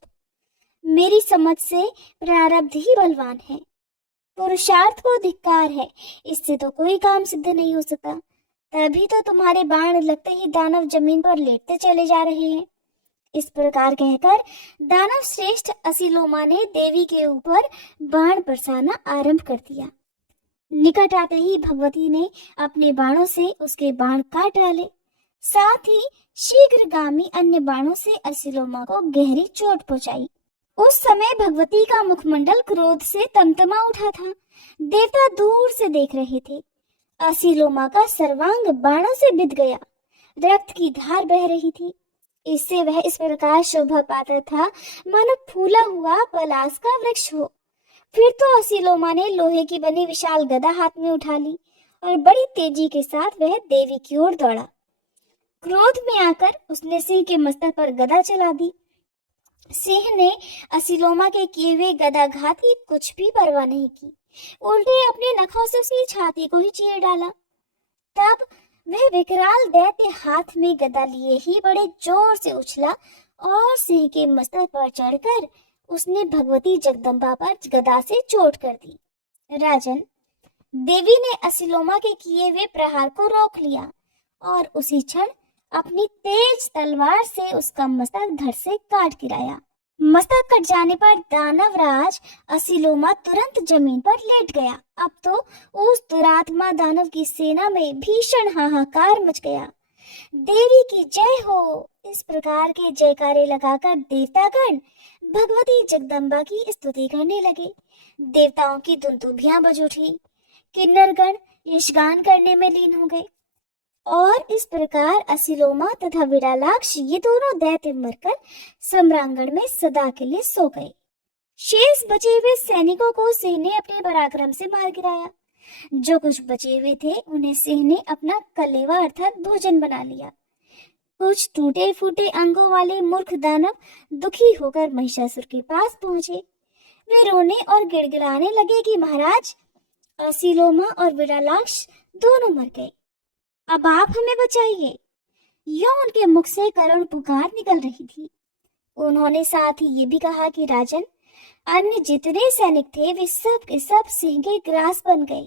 मेरी समझ से प्रारब्ध ही बलवान है। पुरुषार्थ को धिक्कार है, इससे तो कोई काम सिद्ध नहीं हो सकता। तभी तो तुम्हारे बाण लगते ही दानव जमीन पर लेटते चले जा रहे हैं। इस प्रकार कहकर दानव श्रेष्ठ असीलोमा ने देवी के ऊपर बाण बरसाना आरंभ कर दिया। निकट आते ही भगवती ने अपने बाणों से उसके बाण काट डाले। साथ ही शीघ्रगामी अन्य बाणों से असीलोमा को गहरी चोट पहुंचाई। उस समय भगवती का मुखमंडल क्रोध से तमतमा उठा था। देवता दूर से देख रहे थे। असीलोमा का सर्वांग बाणों से बिध गया। रक्त की धार बह रही थी। इससे वह इस प्रकार शोभा पाता था मानो फूला हुआ पलास का वृक्ष हो। फिर तो असीलोमा ने लोहे की बनी विशाल गदा हाथ में उठा ली और बड़ी तेजी के साथ वह देवी की ओर दौड़ा। क्रोध में आकर उसने सिंह के मस्तक पर गदा चला दी। सिंह ने असीलोमा के किए हुए गदाघात की कुछ भी परवाह नहीं की, उल्टे अपने नखों से उसकी छाती को ही चीर डाला। तब वह विकराल दैत्य हाथ में गदा लिए ही बड़े जोर से उछला और सिंह के मस्तक पर चढ़कर उसने भगवती जगदम्बा पर गदा से चोट कर दी। राजन, देवी ने असीलोमा के किए हुए प्रहार को रोक लिया और उसी क्षण अपनी तेज तलवार से उसका मस्तक धड़ से काट गिराया। मस्तक कट जाने पर दानवराज असीलोमा तुरंत जमीन पर लेट गया। अब तो उस दुरात्मा दानव की सेना में भीषण हाहाकार मच गया। देवी की जय हो, इस प्रकार के जयकारे लगाकर देवतागण भगवती जगदम्बा की स्तुति करने लगे। देवताओं की धुंदुभियां बज उठी। किन्नरगण यशगान करने में लीन हो गए और इस प्रकार असीलोमा तथा विरालाक्ष ये दोनों दैत्य मरकर सम्रांगण में सदा के लिए सो गए। शेष बचे हुए सैनिकों को सिंह ने अपने पराक्रम से मार गिराया। जो कुछ बचे हुए थे उन्हें सिंह ने अपना कलेवा अर्थात भोजन बना लिया। कुछ टूटे फूटे अंगों वाले मूर्ख दानव दुखी होकर महिषासुर के पास पहुंचे। वे रोने और गिड़गिड़ाने लगे कि महाराज, असीलोमा और विरालाक्ष दोनों मर गए, अब आप हमें बचाइए। यूं उनके मुख से करुण पुकार निकल रही थी। उन्होंने साथ ही ये भी कहा कि राजन, अन्य जितने सैनिक थे वे सब के सब सिंह के ग्रास बन गए।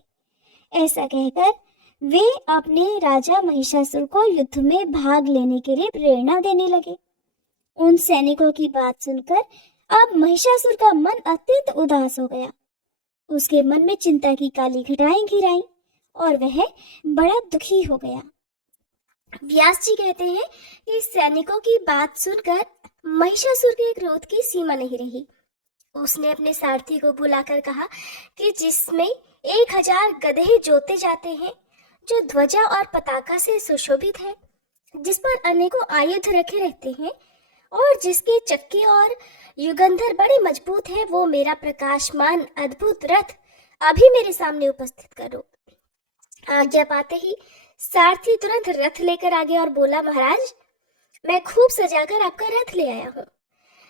ऐसा कहकर वे अपने राजा महिषासुर को युद्ध में भाग लेने के लिए प्रेरणा देने लगे। उन सैनिकों की बात सुनकर अब महिषासुर का मन अत्यंत उदास हो गया। उसके मन में चिंता की काली घटाएं घिराई और वह बड़ा दुखी हो गया। व्यास जी कहते हैं कि सैनिकों की बात सुनकर महिषासुर के क्रोध की सीमा नहीं रही। उसने अपने सारथी को बुलाकर कहा कि जिसमें 1000 गधे जोते जाते हैं, जो ध्वजा और पताका से सुशोभित है, जिस पर अनेकों आयुध रखे रहते हैं और जिसके चक्के और युगंधर बड़े मजबूत है, वो मेरा प्रकाशमान अद्भुत रथ अभी मेरे सामने उपस्थित करो। आज्ञा पाते ही सारथी तुरंत रथ लेकर आ गया और बोला, महाराज, मैं खूब सजाकर आपका रथ ले आया हूँ।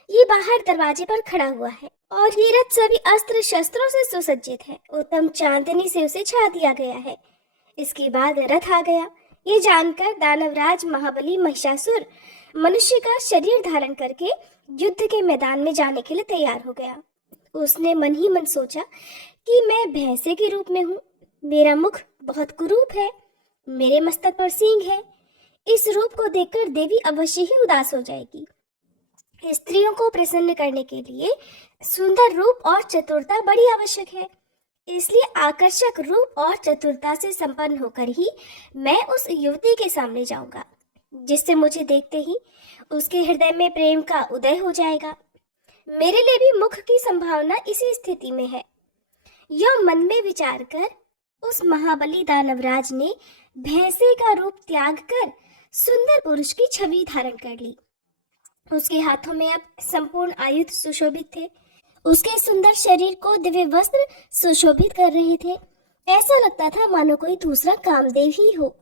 ये बाहर दरवाजे पर खड़ा हुआ है और ये रथ सभी अस्त्र शस्त्रों से सुसज्जित है। उत्तम चांदनी से उसे छा दिया गया है। इसके बाद रथ आ गया। ये जानकर दानवराज महाबली महिषासुर मनुष्य का शरीर धारण करके युद्ध के मैदान में जाने के लिए तैयार हो गया। उसने मन ही मन सोचा कि मैं भैंसे के रूप में हूँ, मेरा मुख बहुत कुरूप है, मेरे मस्तक पर सींग है। इस रूप को देखकर देवी अवश्य ही उदास हो जाएगी। स्त्रियों को प्रसन्न करने के लिए सुंदर रूप और चतुरता बड़ी आवश्यक है। इसलिए आकर्षक रूप और चतुरता से संपन्न होकर ही मैं उस युवती के सामने जाऊंगा, जिससे मुझे देखते ही उसके हृदय में प्रेम का उदय हो जाएगा। मेरे लिए भी मुख की संभावना इसी स्थिति में है। यह मन में विचार कर उस महाबली दानवराज ने भैंसे का रूप त्याग कर सुंदर पुरुष की छवि धारण कर ली। उसके हाथों में अब संपूर्ण आयुध सुशोभित थे। उसके सुंदर शरीर को दिव्य वस्त्र सुशोभित कर रहे थे। ऐसा लगता था मानो कोई दूसरा कामदेव ही हो।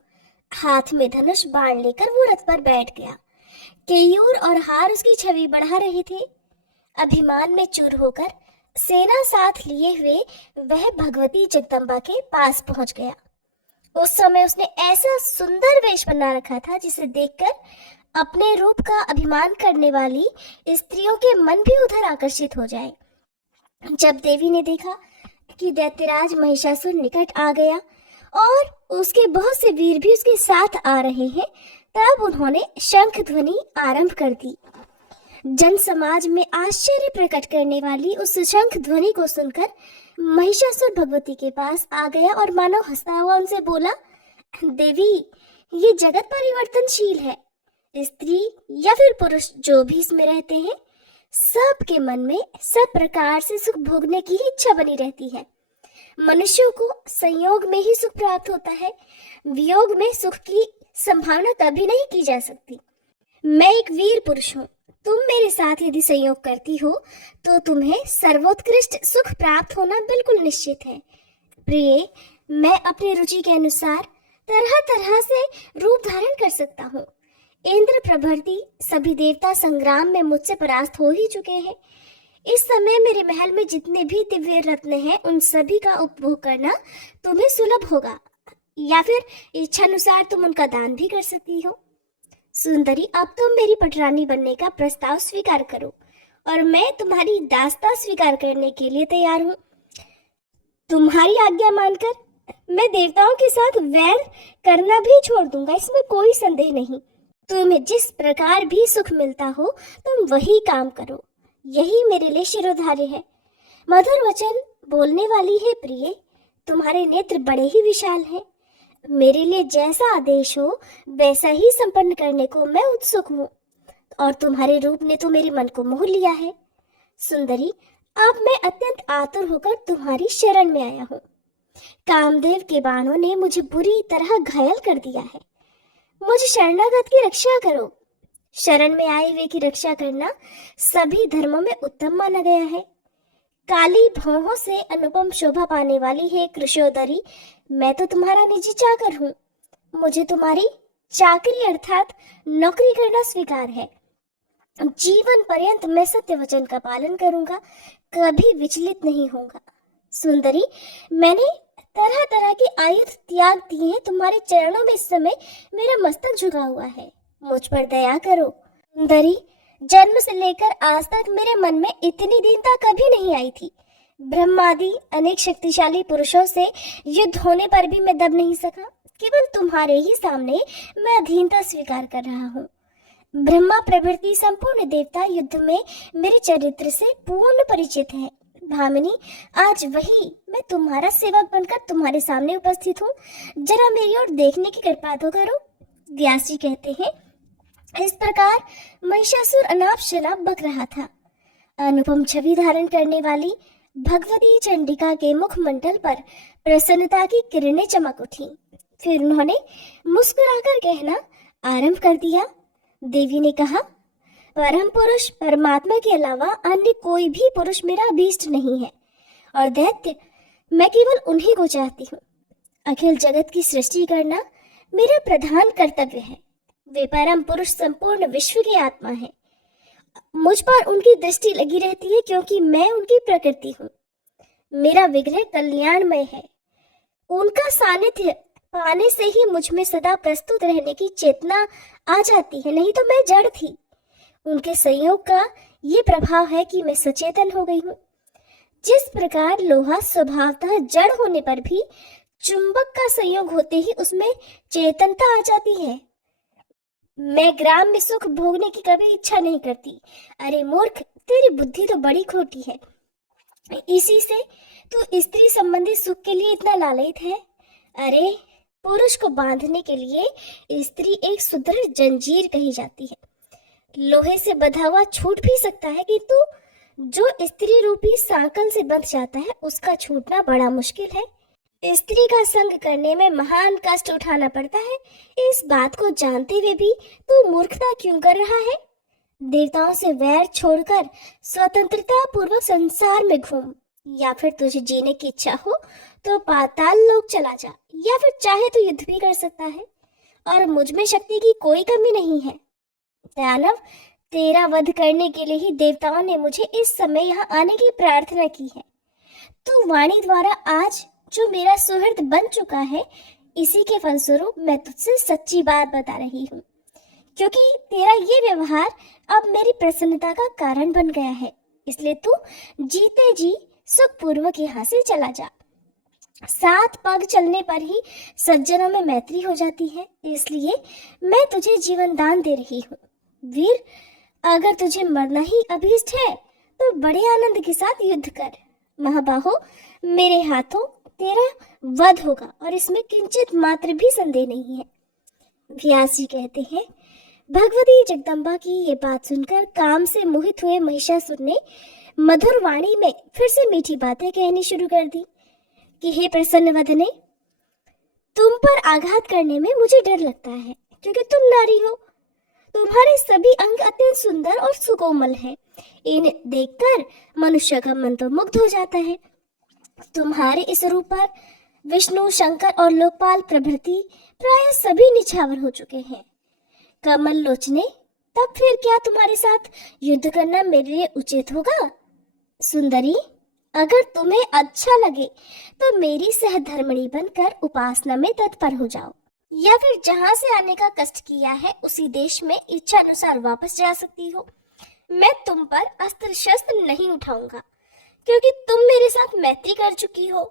हाथ में धनुष बाण लेकर वो रथ पर बैठ गया। केयूर और हार उसकी छवि बढ़ा रहे थे। अभिमान में चूर होकर सेना साथ लिए हुए वह भगवती जगदम्बा के पास पहुंच गया। उस समय उसने ऐसा सुंदर वेश बना रखा था जिसे देखकर अपने रूप का अभिमान करने वाली स्त्रियों के मन भी उधर आकर्षित हो जाए। जब देवी ने देखा कि दैत्यराज महिषासुर निकट आ गया और उसके बहुत से वीर भी उसके साथ आ रहे हैं, तब उन्होंने शंख ध्वनि आरंभ कर दी। जन समाज में आश्चर्य प्रकट करने वाली उस शंख ध्वनि को सुनकर महिषासुर भगवती के पास आ गया और मानो हंसता हुआ उनसे बोला, देवी, ये जगत परिवर्तनशील है। स्त्री या फिर पुरुष जो भी इसमें रहते हैं, सबके मन में सब प्रकार से सुख भोगने की ही इच्छा बनी रहती है। मनुष्यों को संयोग में ही सुख प्राप्त होता है, वियोग में सुख की संभावना कभी नहीं की जा सकती। मैं एक वीर पुरुष हूँ। तुम मेरे साथ यदि संयोग करती हो तो तुम्हें सर्वोत्कृष्ट सुख प्राप्त होना बिल्कुल निश्चित है। प्रिय, मैं अपनी रुचि के अनुसार तरह तरह से रूप धारण कर सकता हूँ। इंद्र प्रभृति सभी देवता संग्राम में मुझसे परास्त हो ही चुके हैं। इस समय मेरे महल में जितने भी दिव्य रत्न हैं, उन सभी का उपभोग करना तुम्हें सुलभ होगा, या फिर इच्छानुसार तुम उनका दान भी कर सकती हो। सुंदरी, अब तुम मेरी पटरानी बनने का प्रस्ताव स्वीकार करो और मैं तुम्हारी दास्ता स्वीकार करने के लिए तैयार हूँ। तुम्हारी आज्ञा मानकर मैं देवताओं के साथ वैर करना भी छोड़ दूंगा, इसमें कोई संदेह नहीं। तुम्हें जिस प्रकार भी सुख मिलता हो तुम वही काम करो, यही मेरे लिए शिरोधार्य है। मधुर वचन बोलने वाली है प्रिय, तुम्हारे नेत्र बड़े ही विशाल हैं। मेरे लिए जैसा आदेश हो वैसा ही संपन्न करने को मैं उत्सुक हूँ, और तुम्हारे रूप ने तो मेरे मन को मोह लिया है। सुंदरी, अब मैं अत्यंत आतुर होकर तुम्हारी शरण में आया हूँ। कामदेव के बाणों ने मुझे बुरी तरह घायल कर दिया है। मुझे शरणागत की रक्षा करो। शरण में आए हुए की रक्षा करना सभी धर्मों में उत्तम माना गया है। काली भौहों से अनुपम शोभा पाने वाली है कृशोदरी, मैं तो तुम्हारा निजी चाकर हूँ। मुझे तुम्हारी चाकरी अर्थात नौकरी करना स्वीकार है। जीवन पर्यंत मैं सत्य वचन का पालन करूंगा, कभी विचलित नहीं होगा। सुंदरी, मैंने तरह तरह के आयुध त्याग दिए हैं। तुम्हारे चरणों में इस समय मेरा मस्तक झुका हुआ है, मुझ पर दया करो। सुंदरी, जन्म से लेकर आज तक मेरे मन में इतनी दीनता कभी नहीं आई थी। ब्रह्मादि अनेक शक्तिशाली पुरुषों से युद्ध होने पर भी मैं दब नहीं सका। केवल तुम्हारे ही सामने मैं अधीनता स्वीकार कर रहा हूँ। ब्रह्मा प्रभृति संपूर्ण देवता युद्ध में मेरे चरित्र से पूर्ण परिचित है। भामिनी, आज वही मैं तुम्हारा सेवक बनकर तुम्हारे सामने उपस्थित हूँ। जरा मेरी ओर देखने की कृपा तो करो। व्यास जी कहते हैं, इस प्रकार महिषासुर अनाप शनाप बक रहा था। अनुपम छवि धारण करने वाली भगवती चंडिका के मुखमंडल पर प्रसन्नता की किरणें चमक उठी। फिर उन्होंने मुस्कुराकर कहना आरंभ कर दिया। देवी ने कहा, परम पुरुष परमात्मा के अलावा अन्य कोई भी पुरुष मेरा अभीष्ट नहीं है, और दैत्य मैं केवल उन्हीं को चाहती हूँ। अखिल जगत की सृष्टि करना मेरा प्रधान कर्तव्य है। वे परम पुरुष संपूर्ण विश्व की आत्मा है। मुझ पर उनकी दृष्टि लगी रहती है क्योंकि मैं उनकी प्रकृति हूँ। मेरा विग्रह कल्याणमय है। उनका सानिध्य पाने से ही मुझ में सदा प्रस्तुत रहने की चेतना आ जाती है, नहीं तो मैं जड़ थी। उनके संयोग का ये प्रभाव है कि मैं सचेतन हो गई हूँ। जिस प्रकार लोहा स्वभावतः जड़ होने पर भी चुंबक का संयोग होते ही उसमें चेतनता आ जाती है। मैं ग्राम में सुख भोगने की कभी इच्छा नहीं करती। अरे मूर्ख, तेरी बुद्धि तो बड़ी खोटी है। इसी से तू स्त्री संबंधी सुख के लिए इतना लालयित है। अरे, पुरुष को बांधने के लिए स्त्री एक सुदृढ़ जंजीर कही जाती है। लोहे से बंधा हुआ छूट भी सकता है, किंतु जो स्त्री रूपी सांकल से बंध जाता है उसका छूटना बड़ा मुश्किल है। स्त्री का संग करने में महान कष्ट उठाना पड़ता है। इस बात को जानते हुए भी तू मूर्खता क्यों कर रहा है? देवताओं से वैर छोड़कर स्वतंत्रता पूर्वक संसार में घूम। या फिर तुझे जीने की इच्छा हो तो पाताल लोक चला जा, या फिर चाहे तो युद्ध भी कर सकता है, और मुझ में शक्ति की कोई कमी नहीं है। दानव, तेरा वध करने के लिए ही देवताओं ने मुझे इस समय यहाँ आने की प्रार्थना की है। तो वाणी द्वारा आज जो मेरा सुहृद बन चुका है, इसी के फलस्वरूप मैं तुझसे सच्ची बात बता रही हूँ, क्योंकि तेरा ये व्यवहार अब मेरी प्रसन्नता का कारण बन गया है। इसलिए तू जीते जी सुखपूर्वक यहाँ से चला जा। 7 पग चलने पर ही सज्जनों में मैत्री हो जाती है, इसलिए मैं तुझे जीवन दान दे रही हूँ। वीर, अगर तुझे मरना ही अभीष्ट है तो बड़े आनंद के साथ युद्ध कर। महाबाहो, मेरे हाथों तेरा वध होगा और इसमें किंचित मात्र भी संदेह नहीं है। व्यास जी कहते हैं, भगवती जगदम्बा की ये बात सुनकर काम से मोहित हुए महिषासुर ने मधुर वाणी में फिर से मीठी बातें कहनी शुरू कर दी कि हे प्रसन्न वदने, तुम पर आघात करने में मुझे डर लगता है, क्योंकि तुम नारी हो। तुम्हारे सभी अंग अत्यंत सुंदर और सुकोमल हैं। इन्हें देखकर मनुष्य का मन तो मुग्ध हो जाता है। तुम्हारे इस रूप पर विष्णु, शंकर और लोकपाल प्रभृति प्राय सभी निछावर हो चुके हैं। कमल लोचने, तब फिर क्या तुम्हारे साथ युद्ध करना मेरे लिए उचित होगा? सुंदरी, अगर तुम्हें अच्छा लगे तो मेरी सहधर्मिणी बनकर उपासना में तत्पर हो जाओ, या फिर जहां से आने का कष्ट किया है उसी देश में इच्छा अनुसार वापस जा सकती हो। मैं तुम पर अस्त्र शस्त्र नहीं उठाऊंगा, क्योंकि तुम मेरे साथ मैत्री कर चुकी हो।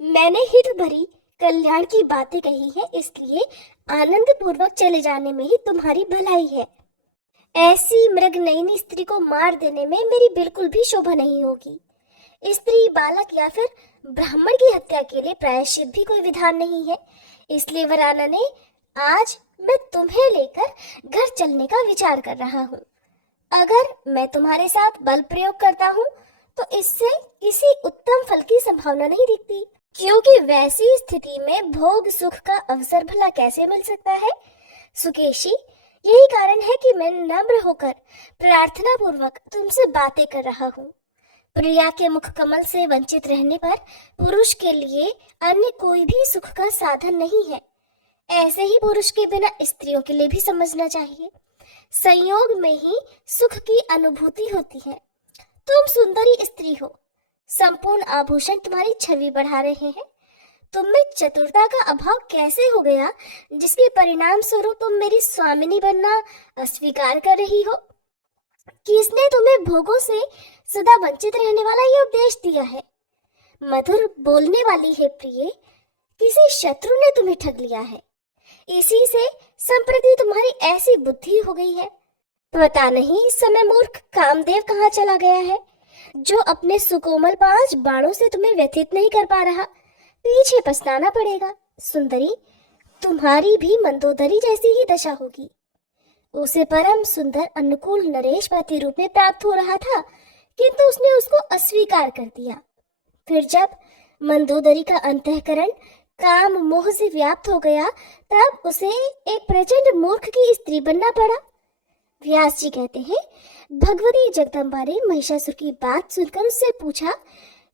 मैंने हित भरी कल्याण की बातें कही है, इसलिए आनंद पूर्वक चले जाने में ही तुम्हारी भलाई है। ऐसी मृगनयनी स्त्री को मार देने में मेरी बिल्कुल भी शोभा नहीं होगी। स्त्री, बालक या फिर ब्राह्मण की हत्या के लिए प्रायश्चित भी कोई विधान नहीं है। इसलिए वराना ने आज मैं तुम्हें लेकर घर चलने का विचार कर रहा हूँ। अगर मैं तुम्हारे साथ बल प्रयोग करता हूँ तो इससे किसी उत्तम फल की संभावना नहीं दिखती, क्योंकि वैसी स्थिति में भोग सुख का अवसर भला कैसे मिल सकता है। सुकेशी, यही कारण है कि मैं नम्र होकर प्रार्थना पूर्वक तुमसे बातें कर रहा हूँ। प्रिया के मुख कमल से वंचित रहने पर पुरुष के लिए अन्य कोई भी सुख का साधन नहीं है। ऐसे ही पुरुष के बिना स्त्रियों के लिए भी समझना चाहिए। संयोग में ही सुख की अनुभूति होती है। तुम सुंदरी स्त्री हो, संपूर्ण आभूषण तुम्हारी छवि बढ़ा रहे हैं। तुम में चतुरता का अभाव कैसे हो गया, जिसके परिणाम स्वरूप तुम मेरी स्वामिनी बनना अस्वीकार कर रही हो? किसने तुम्हें भोगों से सदा वंचित रहने वाला ये उपदेश दिया है? मधुर बोलने वाली है प्रिय, किसी शत्रु ने तुम्हें ठग लिया है। इसी से संप्रति तुम्हारी ऐसी बुद्धि हो गई है। पता नहीं इस समय मूर्ख कामदेव कहाँ चला गया है, जो अपने सुकोमल 5 बाणों से तुम्हें व्यथित नहीं कर पा रहा। पीछे पछताना पड़ेगा। सुंदरी, तुम्हारी भी मंदोदरी जैसी ही दशा होगी। उसे परम सुंदर अनुकूल नरेश पति रूप में प्राप्त हो रहा था, किंतु उसने उसको अस्वीकार कर दिया। फिर जब मंदोदरी का अंतःकरण काम मोह से व्याप्त हो गया, तब उसे एक प्रचंड मूर्ख की स्त्री बनना पड़ा। व्यास जी कहते हैं, भगवती जगदम्बा ने महिषासुर की बात सुनकर उससे पूछा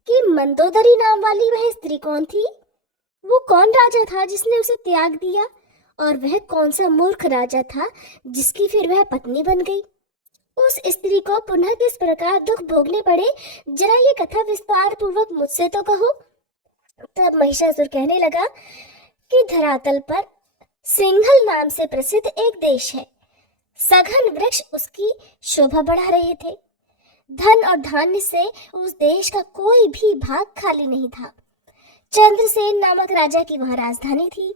कि मंदोदरी नाम वाली वह स्त्री कौन थी? वो कौन राजा था जिसने उसे त्याग दिया, और वह कौन सा मूर्ख राजा था जिसकी फिर वह पत्नी बन गई? उस स्त्री को पुनः किस प्रकार दुख भोगने पड़े, जरा ये कथा विस्तार पूर्वक मुझसे तो कहो। तब महिषासुर कहने लगा कि धरातल पर सिंघल नाम से प्रसिद्ध एक देश है। सघन वृक्ष उसकी शोभा बढ़ा रहे थे। धन और धान्य से उस देश का कोई भी भाग खाली नहीं था। चंद्रसेन नामक राजा की वहां राजधानी थी।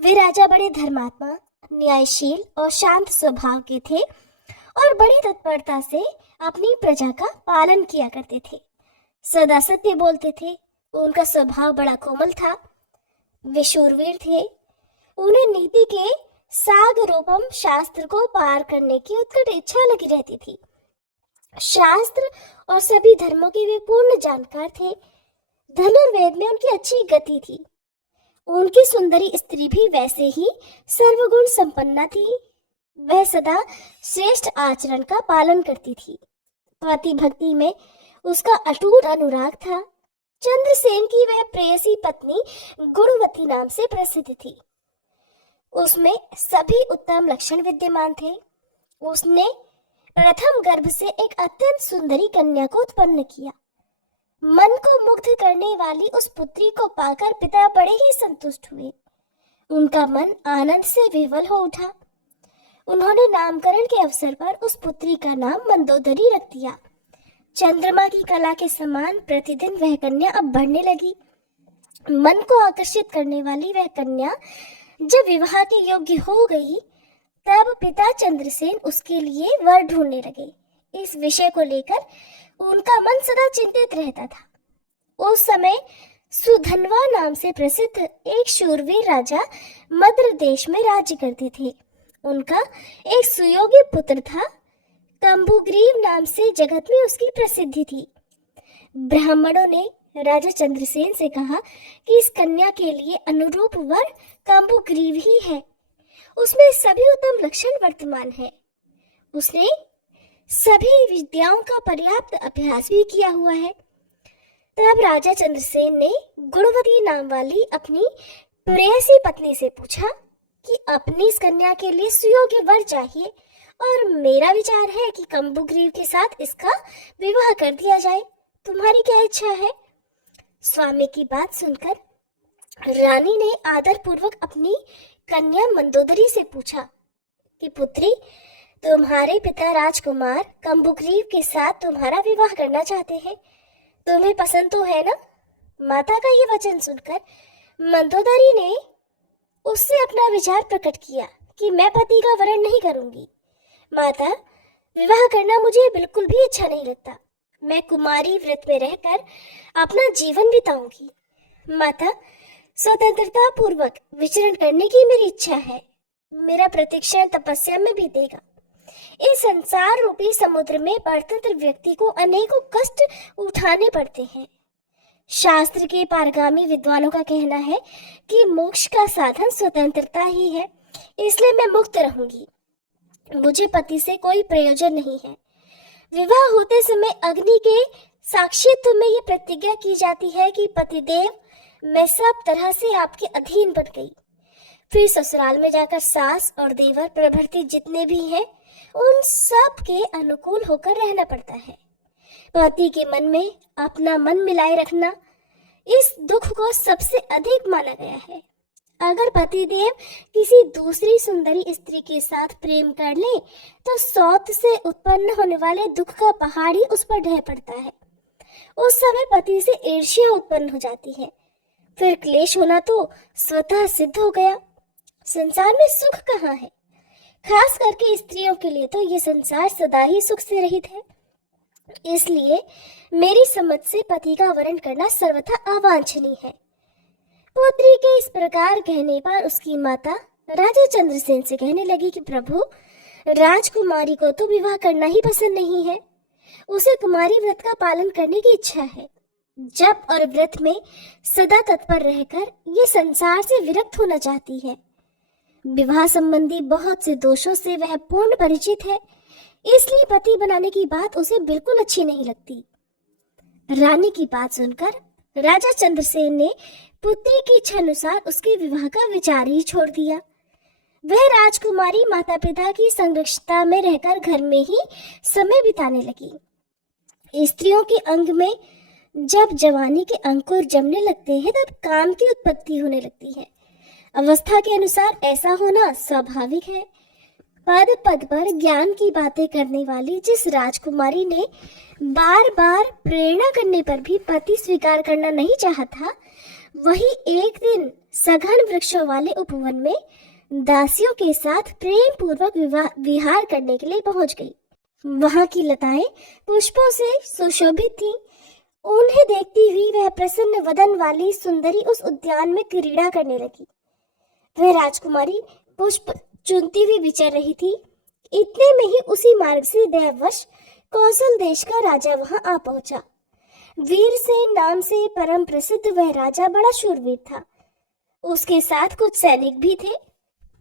वे राजा बड़े धर्मात्मा, न्यायशील और शांत स्वभाव के थे और बड़ी तत्परता से अपनी प्रजा का पालन किया करते थे। सदा सत्य बोलते थे। उनका स्वभाव बड़ा कोमल था। वे शूरवीर थे। उन्हें नीति के सागरोपम शास्त्र को पार करने की उत्कट इच्छा लगी रहती थी। शास्त्र और सभी धर्मों के वे पूर्ण जानकार थे। धनुर्वेद में उनकी अच्छी गति थी। उनकी सुंदरी स्त्री भी वैसे ही सर्वगुण संपन्ना थी। वह सदा श्रेष्ठ आचरण का पालन करती थी। पति भक्ति में उसका अटूट अनुराग था। चंद्रसेन की वह प्रेयसी पत्नी गुणवती नाम से प्रसिद्ध थी। उसमें सभी उत्तम लक्षण विद्यमान थे। उसने प्रथम गर्भ से एक अत्यंत सुंदरी कन्या को उत्पन्न किया। मन को मुग्ध करने वाली उस पुत्री को पाकर पिता बड़े ही संतुष्ट हुए। उनका मन आनंद से विह्वल हो उठा। उन्होंने नामकरण के अवसर पर उस पुत्री का नाम मंदोदरी रख दिया। चंद्रमा की कला के समान प्रतिदिन वह कन्या अब बढ़ने लगी। मन को आकर्षित करने वाली वह कन्या जब विवाह के योग्य हो गई, तब पिता चंद्रसेन उसके लिए वर ढूंढने लगे। इस विषय को लेकर उनका मन सदा चिंतित रहता था। उस समय सुधनवा नाम से प्रसिद्ध एक शूरवीर राजा मद्र देश में राज्य करते थे। उनका एक सुयोग्य पुत्र था। कंबुग्रीव नाम से जगत में उसकी प्रसिद्धि थी। ब्राह्मणों ने राजा चंद्रसेन से कहा कि इस कन्या के लिए अनुरूप वर कंबुग्रीव ही है। उसमें सभी उत्तम लक्षण वर्तमान है। उसने सभी विद्याओं का पर्याप्त अभ्यास भी किया हुआ है। तब राजा चंद्रसेन ने गुणवती नाम वाली अपनी प्रेयसी पत्नी से पूछा कि अपनी इस कन्या के लिए सुयोग्य वर चाहिए और मेरा विचार है कि कंबुग्रीव के साथ इसका विवाह कर दिया जाए। तुम्हारी क्या इच्छा है? स्वामी की बात सुनकर रानी ने आदर पूर्वक अपनी कन्या मंदोदरी से पूछा कि पुत्री, तुम्हारे पिता राजकुमार कंबुग्रीव के साथ तुम्हारा विवाह करना चाहते हैं। तुम्हें पसंद तो है ना? माता का ये वचन सुनकर मंदोदरी ने उससे अपना विचार प्रकट किया कि मैं पति का वरण नहीं करूंगी। माता, विवाह करना मुझे बिल्कुल भी अच्छा नहीं लगता। मैं कुमारी व्रत में रहकर अपना जीवन बिताऊंगी। माता, स्वतंत्रता पूर्वक विचरण करने की मेरी इच्छा है। मेरा प्रतिक्षण तपस्या में बीतेगा। इस संसार रूपी समुद्र में परतंत्र व्यक्ति को अनेकों कष्ट उठाने पड़ते हैं। शास्त्र के पारगामी विद्वानों का कहना है कि मोक्ष का साधन स्वतंत्रता ही है, इसलिए मैं मुक्त रहूंगी। मुझे पति से कोई प्रयोजन नहीं है। विवाह होते समय अग्नि के साक्षित्व में ये प्रतिज्ञा की जाती है कि पतिदेव, मैं सब तरह से आपके अधीन बन गई। फिर ससुराल में जाकर सास और देवर प्रभृति जितने भी हैं, उन सब के अनुकूल होकर रहना पड़ता है। पति के मन में अपना मन मिलाए रखना इस दुख को सबसे अधिक माना गया है। अगर पतिदेव किसी दूसरी सुंदरी स्त्री के साथ प्रेम कर ले तो सौत से उत्पन्न होने वाले दुख का पहाड़ ही उस पर ढह पड़ता है। उस समय पति से ईर्ष्या उत्पन्न हो जाती है। फिर क्लेश होना तो स्वतः सिद्ध हो गया। संसार में सुख कहाँ है? खास करके स्त्रियों के लिए तो ये संसार सदा ही सुख से रहित है। इसलिए मेरी समझ से पति का वरण करना सर्वथा अवांछनीय है। पुत्री के इस प्रकार कहने पर उसकी माता राजा चंद्रसेन से कहने लगी कि प्रभु, राजकुमारी को तो विवाह करना ही पसंद नहीं है। उसे कुमारी व्रत का पालन करने की इच्छा है। जप और व्रत में सदा तत्पर रहकर ये संसार से विरक्त होना चाहती है। विवाह संबंधी बहुत से दोषों से वह पूर्ण परिचित है, इसलिए पति बनाने की बात उसे बिल्कुल अच्छी नहीं लगती। रानी की बात सुनकर राजा चंद्रसेन ने पुत्री की इच्छा अनुसार उसके विवाह का विचार ही छोड़ दिया। वह राजकुमारी माता पिता की संरक्षता में रहकर घर में ही समय बिताने लगी। स्त्रियों के अंग में जब जवानी के अंकुर जमने लगते हैं, तब काम की उत्पत्ति होने लगती है। अवस्था के अनुसार ऐसा होना स्वाभाविक है। पद पद पर ज्ञान की बातें करने वाली जिस राजकुमारी ने बार बार प्रेरणा करने पर भी पति स्वीकार करना नहीं चाहा था, वही एक दिन सघन वृक्षों वाले उपवन में दासियों के साथ प्रेम पूर्वक विहार करने के लिए पहुंच गई। वहां की लताएं पुष्पों से सुशोभित थीं। उन्हें देखती हुई वह प्रसन्न वदन वाली सुंदरी उस उद्यान में क्रीड़ा करने लगी। वह राजकुमारी पुष्प चुनती हुई विचर रही थी। इतने में ही उसी मार्ग से दैववश कौशल देश का राजा वहां आ पहुंचा। वीरसेन नाम से परम प्रसिद्ध वह राजा बड़ा शूरवीर था। उसके साथ कुछ सैनिक भी थे,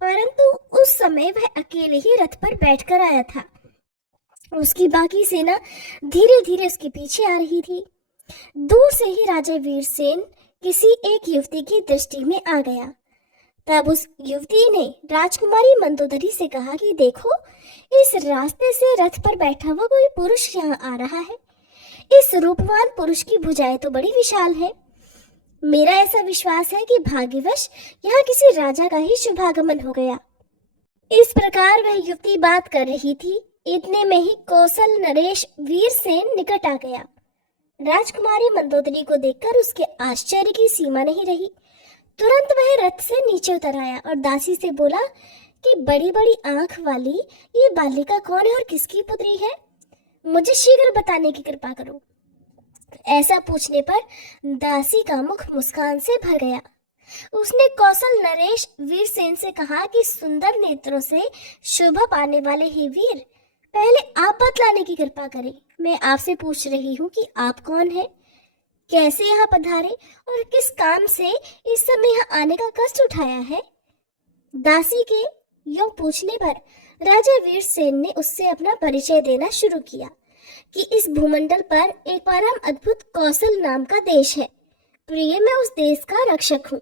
परंतु उस समय वह अकेले ही रथ पर बैठकर आया था। उसकी बाकी सेना धीरे धीरे उसके पीछे आ रही थी। दूर से ही राजा वीरसेन किसी एक युवती की दृष्टि में आ गया। तब उस युवती ने राजकुमारी मंदोदरी से कहा कि देखो, इस रास्ते से रथ पर बैठा हुआ कोई पुरुष यहाँ आ रहा है। इस रूपवान पुरुष की भुजाएं तो बड़ी विशाल है। मेरा ऐसा विश्वास है कि भाग्यवश यहाँ किसी राजा का ही शुभागमन हो गया। इस प्रकार वह युवती बात कर रही थी, इतने में ही कौशल नरेश वीरसेन निकट आ गया। राजकुमारी मंदोदरी को देखकर उसके आश्चर्य की सीमा नहीं रही। तुरंत वह रथ से नीचे उतर आया और दासी से बोला कि बड़ी बड़ी आंख वाली ये बालिका कौन है और किसकी पुत्री है? मुझे शीघ्र बताने की कृपा करो। ऐसा पूछने पर दासी का मुख मुस्कान से भर गया। उसने कौशल नरेश वीरसेन से कहा कि सुंदर नेत्रों से शोभा पाने वाले हे वीर, पहले आप बतलाने की कृपा करें। मैं आपसे पूछ रही हूँ कि आप कौन हैं, कैसे यहाँ पधारे और किस काम से इस समय यहाँ आने का कष्ट उठाया है। दासी के यूं पूछने पर राजा वीरसेन ने उससे अपना परिचय देना शुरू किया कि इस भूमंडल पर एक परम अद्भुत कौशल नाम का देश है। प्रिय, मैं उस देश का रक्षक हूँ।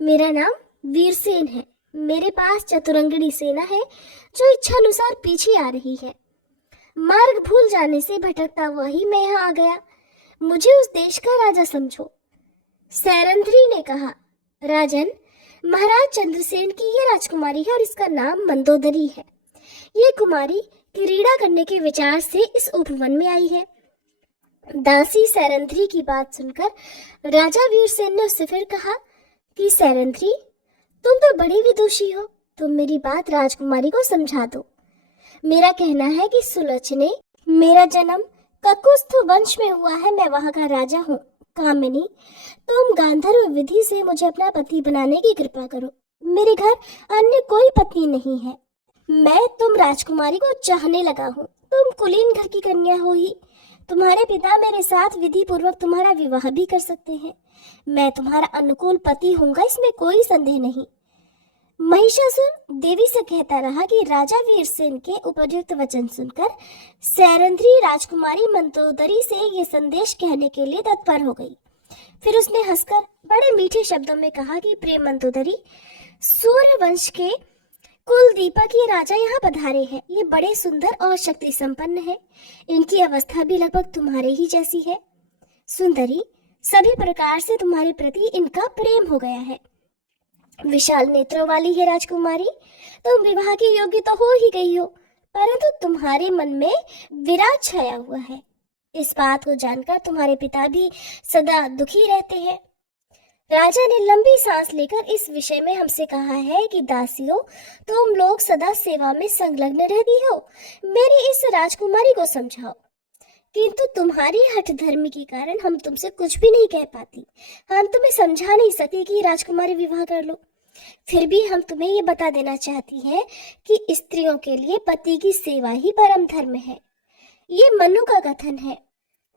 मेरा नाम वीरसेन है। मेरे पास चतुरंगनी सेना है जो इच्छानुसार पीछे आ रही है। मार्ग भूल जाने से भटकता हुआ ही मैं यहाँ आ गया। मुझे उस देश का राजा समझो। सैरंध्री ने कहा, राजन, महाराज चंद्रसेन की ये राजकुमारी है और इसका नाम मंदोदरी है। ये कुमारी क्रीड़ा करने के विचार से इस उपवन में आई है। दासी सैरंध्री की बात सुनकर राजा वीरसेन ने उससे फिर कहा कि सैरंध्री, तुम तो बड़ी विदुषी हो, तुम मेरी बात राजकुमारी को समझा दो। मेरा कहना है कि सुलोचने, मेरा जन्म ककुस्थ वंश में हुआ है। मैं वहां का राजा हूँ। कामिनी, तुम गांधर्व विधि से मुझे अपना पति बनाने की कृपा करो। मेरे घर अन्य कोई पत्नी नहीं है। मैं तुम राजकुमारी को चाहने लगा हूँ। तुम कुलीन घर की कन्या हो ही। तुम्हारे पिता मेरे साथ विधि पूर्वक तुम्हारा विवाह भी कर सकते हैं। मैं तुम्हारा अनुकूल पति होऊंगा, इसमें कोई संदेह नहीं। महिषासुर देवी से कहता रहा कि राजा वीरसेन के उपयुक्त वचन सुनकर सैरंध्री राजकुमारी मंदोदरी से ये संदेश कहने के लिए तत्पर हो गई। फिर उसने हंसकर बड़े मीठे शब्दों में कहा कि प्रिय मंदोदरी, सूर्य वंश के कुल दीपक ये राजा यहाँ पधारे हैं। ये बड़े सुंदर और शक्ति संपन्न है। इनकी अवस्था भी लगभग तुम्हारे ही जैसी है। सुंदरी, सभी प्रकार से तुम्हारे प्रति इनका प्रेम हो गया है। विशाल नेत्रों वाली है राजकुमारी, तुम विवाह के योग्य तो हो ही गई हो, परंतु तुम्हारे मन में विराग छाया हुआ है। इस बात को जानकर तुम्हारे पिता भी सदा दुखी रहते हैं। राजा ने लंबी सांस लेकर इस विषय में हमसे कहा है कि दासियों, तुम लोग सदा सेवा में संलग्न रहती हो। मेरी इस राजकुमारी को समझाओ, किंतु तुम्हारी हठ धर्म के कारण हम तुमसे कुछ भी नहीं कह पाती। हम तुम्हें समझा नहीं सके कि राजकुमारी विवाह कर लो। फिर भी हम तुम्हें ये बता देना चाहती हैं कि स्त्रियों के लिए पति की सेवा ही परम धर्म है। ये मनु का कथन है।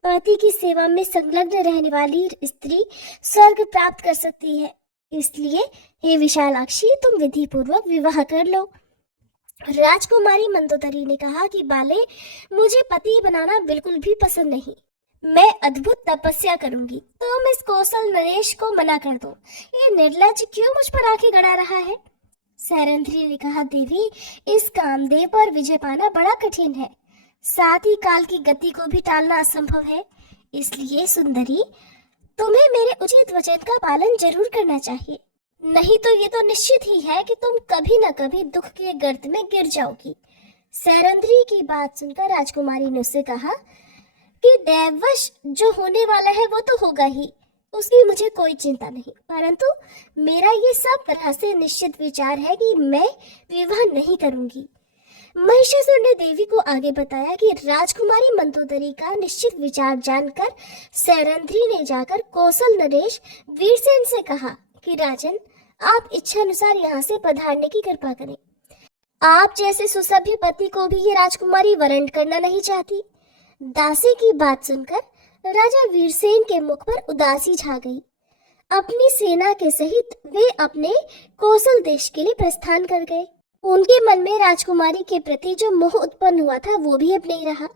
पति की सेवा में संलग्न रहने वाली स्त्री स्वर्ग प्राप्त कर सकती है। इसलिए हे विशालाक्षी, तुम विधि पूर्वक विवाह कर लो। राजकुमारी मंदोदरी ने कहा कि बाले, मुझे पति बनाना बिल्कुल भी पसंद नहीं। मैं अद्भुत तपस्या करूंगी। तुम इस कौशल नरेश को मना कर दो। ये निर्लज्ज क्यों मुझ पर आंखें गड़ा रहा है? सैरंध्री ने कहा, देवी, इस कामदेव पर विजय पाना बड़ा कठिन है। साथ ही काल की गति को भी टालना असंभव है। इसलिए सुंदरी, तुम्हें मेरे उचित वचन का पालन जरूर करना चाहिए, नहीं तो ये तो निश्चित ही है कि तुम कभी न कभी दुख के गर्त में गिर जाओगी। सैरंध्री की बात सुनकर राजकुमारी ने उससे कहा कि दैववश जो होने वाला है वो तो होगा ही, उसकी मुझे कोई चिंता नहीं, परंतु मेरा ये सब तरह से निश्चित विचार है कि मैं विवाह नहीं करूंगी। महिषासुर ने देवी को आगे बताया कि राजकुमारी मंदोदरी का निश्चित विचार जानकर सैरंध्री ने जाकर कौशल नरेश वीरसेन से कहा कि राजन, आप इच्छा अनुसार यहाँ से पधारने की कृपा करें। आप जैसे सुसभ्य पति को भी ये राजकुमारी वरण करना नहीं चाहती। दासी की बात सुनकर राजा वीरसेन के मुख पर उदासी छा गई। अपनी सेना के सहित वे अपने कौशल देश के लिए प्रस्थान कर गए। उनके मन में राजकुमारी के प्रति जो मोह उत्पन्न हुआ था वो भी अब नहीं रहा।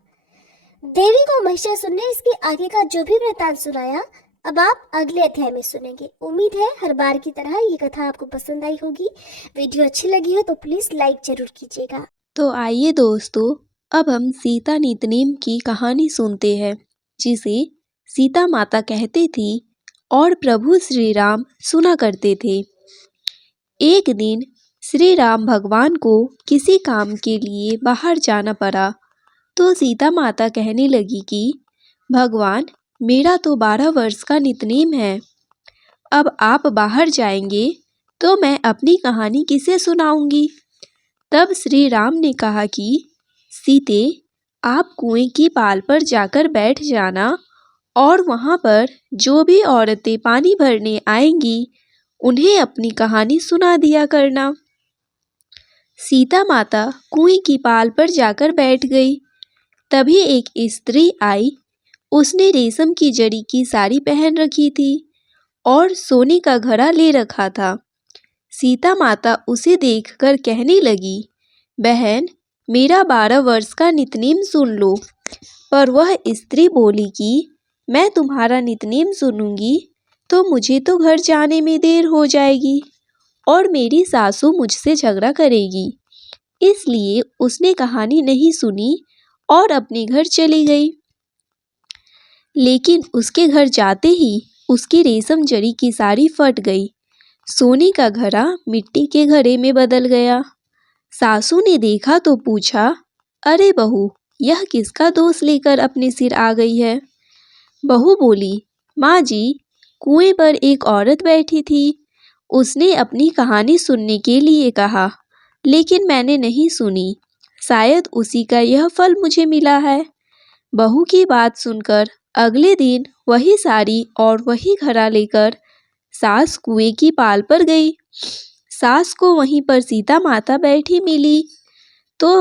देवी को महिषासुर ने इसके आगे का जो भी वृतांत सुनाया अब आप अगले अध्याय में सुनेंगे। उम्मीद है हर बार की तरह ये कथा आपको पसंद आई होगी। वीडियो अच्छी लगी हो तो प्लीज लाइक जरूर कीजिएगा। तो आइए दोस्तों, अब हम सीता नितनेम की कहानी सुनते हैं, जिसे सीता माता कहती थी और प्रभु श्री राम सुना करते थे। एक दिन श्री राम भगवान को किसी काम के लिए बाहर जाना पड़ा, तो सीता माता कहने लगी कि भगवान, मेरा तो 12 वर्ष का नितनेम है। अब आप बाहर जाएंगे तो मैं अपनी कहानी किसे सुनाऊंगी। तब श्री राम ने कहा कि सीते, आप कुएं की पाल पर जाकर बैठ जाना और वहाँ पर जो भी औरतें पानी भरने आएंगी उन्हें अपनी कहानी सुना दिया करना। सीता माता कुएं की पाल पर जाकर बैठ गई। तभी एक स्त्री आई। उसने रेशम की जड़ी की साड़ी पहन रखी थी और सोने का घड़ा ले रखा था। सीता माता उसे देखकर कहने लगी, बहन, मेरा 12 वर्ष का नितनेम सुन लो। पर वह स्त्री बोली कि मैं तुम्हारा नितनेम सुनूंगी तो मुझे तो घर जाने में देर हो जाएगी और मेरी सासू मुझसे झगड़ा करेगी। इसलिए उसने कहानी नहीं सुनी और अपने घर चली गई। लेकिन उसके घर जाते ही उसकी रेशम जड़ी की साड़ी फट गई। सोने का घड़ा मिट्टी के घड़े में बदल गया। सासू ने देखा तो पूछा, अरे बहू, यह किसका दोष लेकर अपने सिर आ गई है। बहू बोली, माँ जी, कुएं पर एक औरत बैठी थी। उसने अपनी कहानी सुनने के लिए कहा, लेकिन मैंने नहीं सुनी। शायद उसी का यह फल मुझे मिला है। बहू की बात सुनकर अगले दिन वही साड़ी और वही घड़ा लेकर सास कुएं की पाल पर गई। सास को वहीं पर सीता माता बैठी मिली तो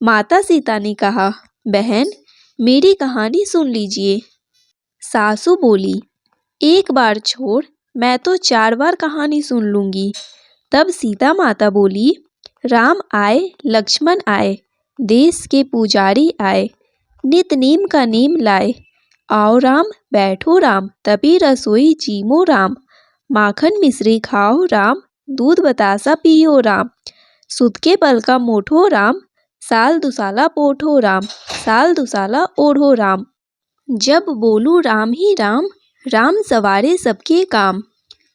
माता सीता ने कहा, बहन, मेरी कहानी सुन लीजिए। सासू बोली, एक बार छोड़, मैं तो 4 बार कहानी सुन लूंगी। तब सीता माता बोली, राम आए, लक्ष्मण आए, देश के पुजारी आए, नित नेम का नेम लाए। आओ राम, बैठो राम, तभी रसोई जीमो राम। माखन मिश्री खाओ राम, दूध बतासा पियो राम। सुत के पल का मोठो राम, साल दुसाला पोठो राम, साल दुसाला ओढ़ो राम। जब बोलू राम ही राम, राम सवारे सबके काम।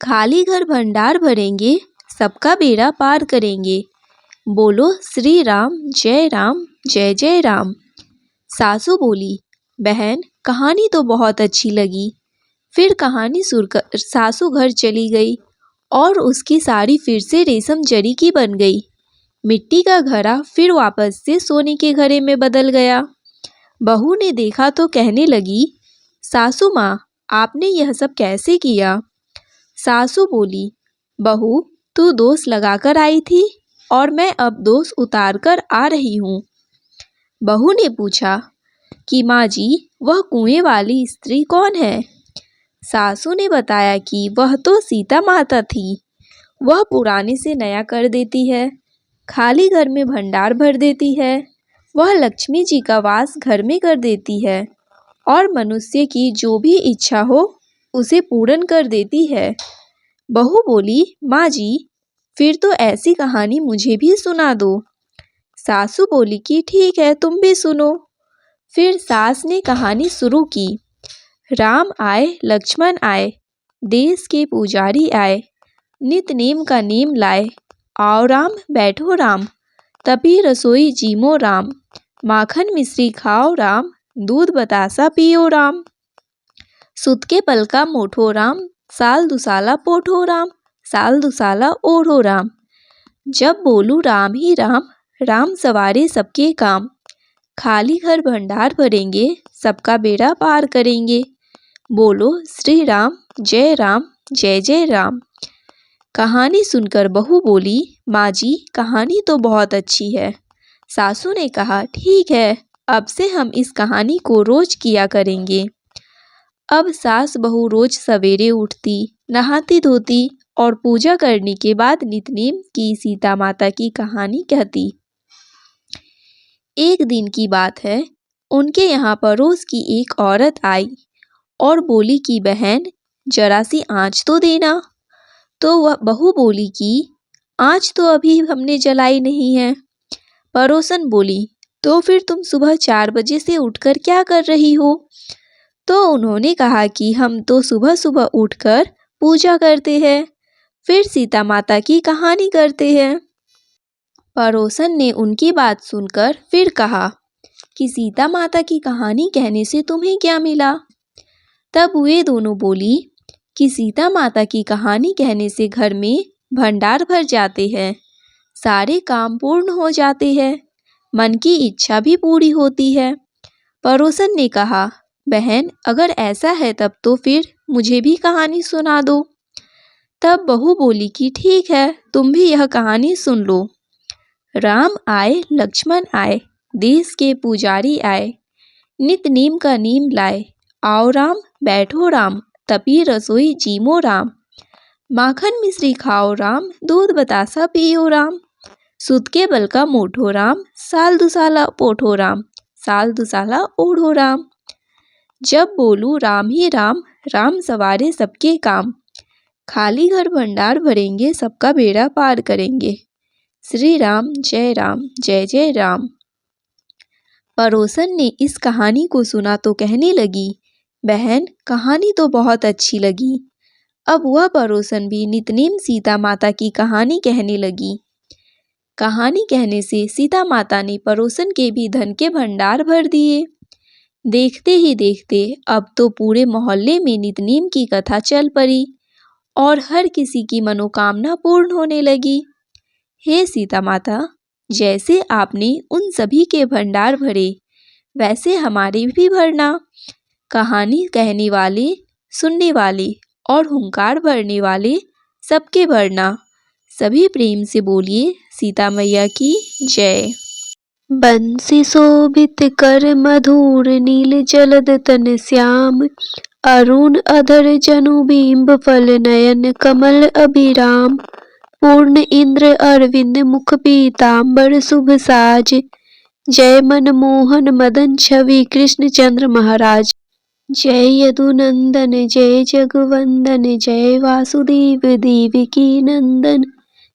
खाली घर भंडार भरेंगे, सबका बेड़ा पार करेंगे। बोलो श्री राम, जय राम, जय जय राम। सासू बोली, बहन, कहानी तो बहुत अच्छी लगी। फिर कहानी सुनकर सासू घर चली गई और उसकी साड़ी फिर से रेशम जड़ी की बन गई। मिट्टी का घड़ा फिर वापस से सोने के घड़े में बदल गया। बहू ने देखा तो कहने लगी, सासू माँ, आपने यह सब कैसे किया। सासू बोली, बहू, तू दोष लगाकर आई थी और मैं अब दोष उतार कर आ रही हूँ। बहू ने पूछा कि माँ जी, वह कुएं वाली स्त्री कौन है। सासू ने बताया कि वह तो सीता माता थी। वह पुराने से नया कर देती है, खाली घर में भंडार भर देती है। वह लक्ष्मी जी का वास घर में कर देती है और मनुष्य की जो भी इच्छा हो उसे पूर्ण कर देती है। बहू बोली, माँ जी, फिर तो ऐसी कहानी मुझे भी सुना दो। सासू बोली कि ठीक है, तुम भी सुनो। फिर सास ने कहानी शुरू की। राम आए, लक्ष्मण आए, देश के पुजारी आए, नित नेम का नेम लाए। आओ राम, बैठो राम, तभी रसोई जीमो राम। माखन मिश्री खाओ राम, दूध बतासा पियो राम। सुत के पल का मोठो राम, साल दुसाला पोठो राम, साल दुसाला ओढ़ो राम। जब बोलू राम ही राम, राम सवारे सबके काम। खाली घर भंडार भरेंगे, सबका बेड़ा पार करेंगे। बोलो श्री राम, जय राम, जय जय राम। कहानी सुनकर बहू बोली, माँ जी, कहानी तो बहुत अच्छी है। सासू ने कहा, ठीक है, अब से हम इस कहानी को रोज किया करेंगे। अब सास बहू रोज सवेरे उठती, नहाती धोती और पूजा करने के बाद नितनेम की सीता माता की कहानी कहती। एक दिन की बात है, उनके यहाँ पड़ोस की एक औरत आई और बोली कि बहन जरा सी आँच तो देना। तो वह बहू बोली कि आँच तो अभी हमने जलाई नहीं है। पड़ोसन बोली, तो फिर तुम सुबह 4 बजे से उठकर क्या कर रही हो? तो उन्होंने कहा कि हम तो सुबह सुबह उठकर पूजा करते हैं, फिर सीता माता की कहानी करते हैं। पड़ोसन ने उनकी बात सुनकर फिर कहा कि सीता माता की कहानी कहने से तुम्हें क्या मिला? तब वे दोनों बोली कि सीता माता की कहानी कहने से घर में भंडार भर जाते हैं, सारे काम पूर्ण हो जाते हैं, मन की इच्छा भी पूरी होती है। पड़ोसन ने कहा, बहन अगर ऐसा है तब तो फिर मुझे भी कहानी सुना दो। तब बहू बोली कि ठीक है, तुम भी यह कहानी सुन लो। राम आए लक्ष्मण आए, देश के पुजारी आए, नित नीम का नीम लाए, आओ राम बैठो राम, तपी रसोई जीमो राम, माखन मिश्री खाओ राम, दूध बतासा पियो राम, सुत के बल का मोठो राम, साल दुसाला पोठो राम, साल दुसाला ओढ़ो राम। जब बोलूं राम ही राम, राम सवारे सबके काम, खाली घर भंडार भरेंगे, सबका बेड़ा पार करेंगे, श्री राम जय जय राम। पड़ोसन ने इस कहानी को सुना तो कहने लगी, बहन कहानी तो बहुत अच्छी लगी। अब वह पड़ोसन भी नितनेम सीता माता की कहानी कहने लगी। कहानी कहने से सीता माता ने पड़ोसन के भी धन के भंडार भर दिए। देखते ही देखते अब तो पूरे मोहल्ले में नितनेम की कथा चल पड़ी और हर किसी की मनोकामना पूर्ण होने लगी। हे सीता माता, जैसे आपने उन सभी के भंडार भरे, वैसे हमारे भी भरना। कहानी कहने वाले, सुनने वाले और हुंकार भरने वाले सबके भरना। सभी प्रेम से बोलिए सीता मैया की जय। बंसी शोभित कर मधुर, नील जलद तन श्याम, अरुण अधर जनु बिंब फल नयन, कमल अभिराम, पूर्ण इंद्र अरविंद मुख पीतांबर शुभ साज, जय मनमोहन मदन छवि कृष्ण चंद्र महाराज, जय यदुनंदन जय जगवंदन, जय वासुदेव देवकी नंदन,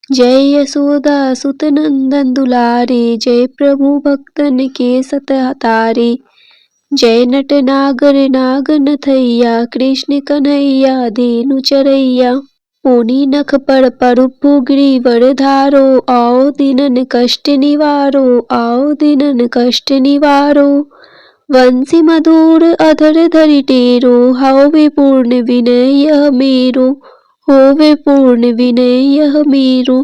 जय यशोदा सुत नंदन दुलारे, जय प्रभु भक्तन के सतहतारे, जय नट नागर नाग नथैया, कृष्ण कन्हैया धेनु चरैया, पुनि नख पर परुपु गिरिवर धारो, आओ दीनन कष्ट निवारो, आओ दीनन कष्ट निवारो, वंशी मधुर अधर धरि टेरो, होवे पूर्ण विनय यह मेरो, होवे पूर्ण विनय यह मेरो,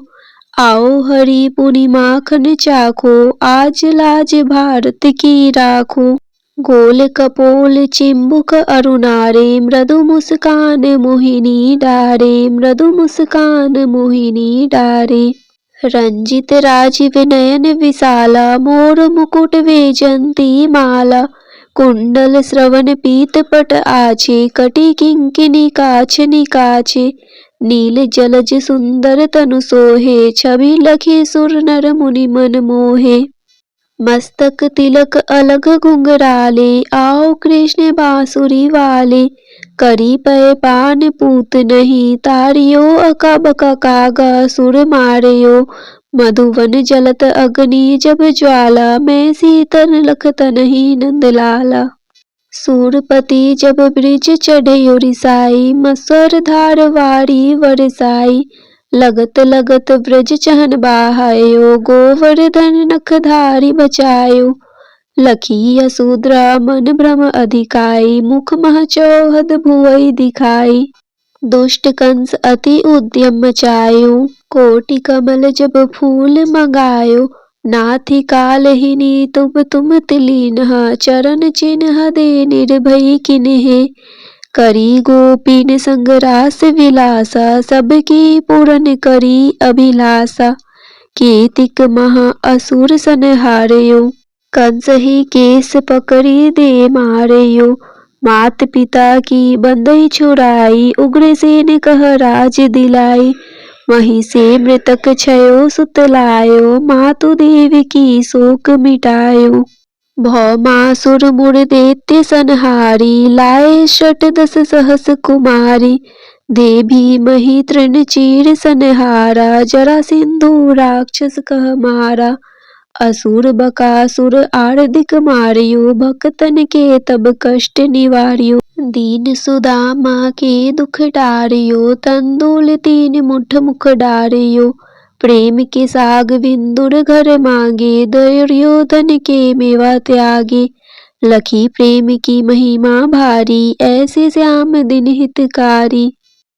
आओ हरि पुनि माखन चाखो, आज लाज भारत की राखो, गोल कपोल चिंबुक अरुणारे, मृदु मुस्कान मोहिनी डारे, मृदु मुस्कान मोहिनी डारे, रंजित राजीव नयन विशाला, मोर मुकुट वेजंती माला, कुंडल श्रवण पीत पट आछे, कटि किंकिनी काछ निकाछे, नील जलज सुंदर तनु सोहे, छवि लखी सुर नर मुनि मन मोहे, मस्तक तिलक अलग घुंघराले, आओ कृष्ण बांसुरी वाले, करी पय पान पूत नहीं, तारियो अकबका कागा सुर मारियो, मधुवन जलत अग्नि जब ज्वाला, मैं सीतन लखत नहीं नंदलाला, सूरपति जब ब्रिज चढ़े रिसाई, मसर धार वारी वरसाई, लगत लगत ब्रज चहन बाहायो, गोवर्धन नख धारी बचायो, लखी यशोद्रा मन भ्रम अधिकाई, मुख मह चौहद भुवई दिखाई, दुष्ट कंस अति उद्यम मचायो, कोटि कमल जब फूल मंगायो, नाथि कालहिनी तुम तिलीनहा, चरण चिन्ह दे निर्भय किन्हे, करी गोपीन संग रास विलासा, सबकी पूरन करी अभिलाषा, कीतिक महा असुर संहारयो, कंस ही केस पकड़ी दे मारयो, मात पिता की बंदई छुड़ाई, उग्रसेन कह राज दिलाई। वहीं से मृतक छयो सुत लायो, मातु देव की शोक मिटायो। भौमासुर मुर दैत्य संहारी, लाए शत दस सहस कुमारी। दे भीमहि तृण चीर संहारा, जरा सिंधु राक्षस कह मारा। असुर बकासुर आर्दिक मारियो, भक्तन के तब कष्ट निवारियो। दीन सुदामा के दुख टारियो, तंदुल तीन मुठ मुख डारियो। प्रेम के साग विंदुर घर मांगे, दुर्योधन के मेवा त्यागे। लखी प्रेम की महिमा भारी, ऐसे श्याम दिन हितकारी।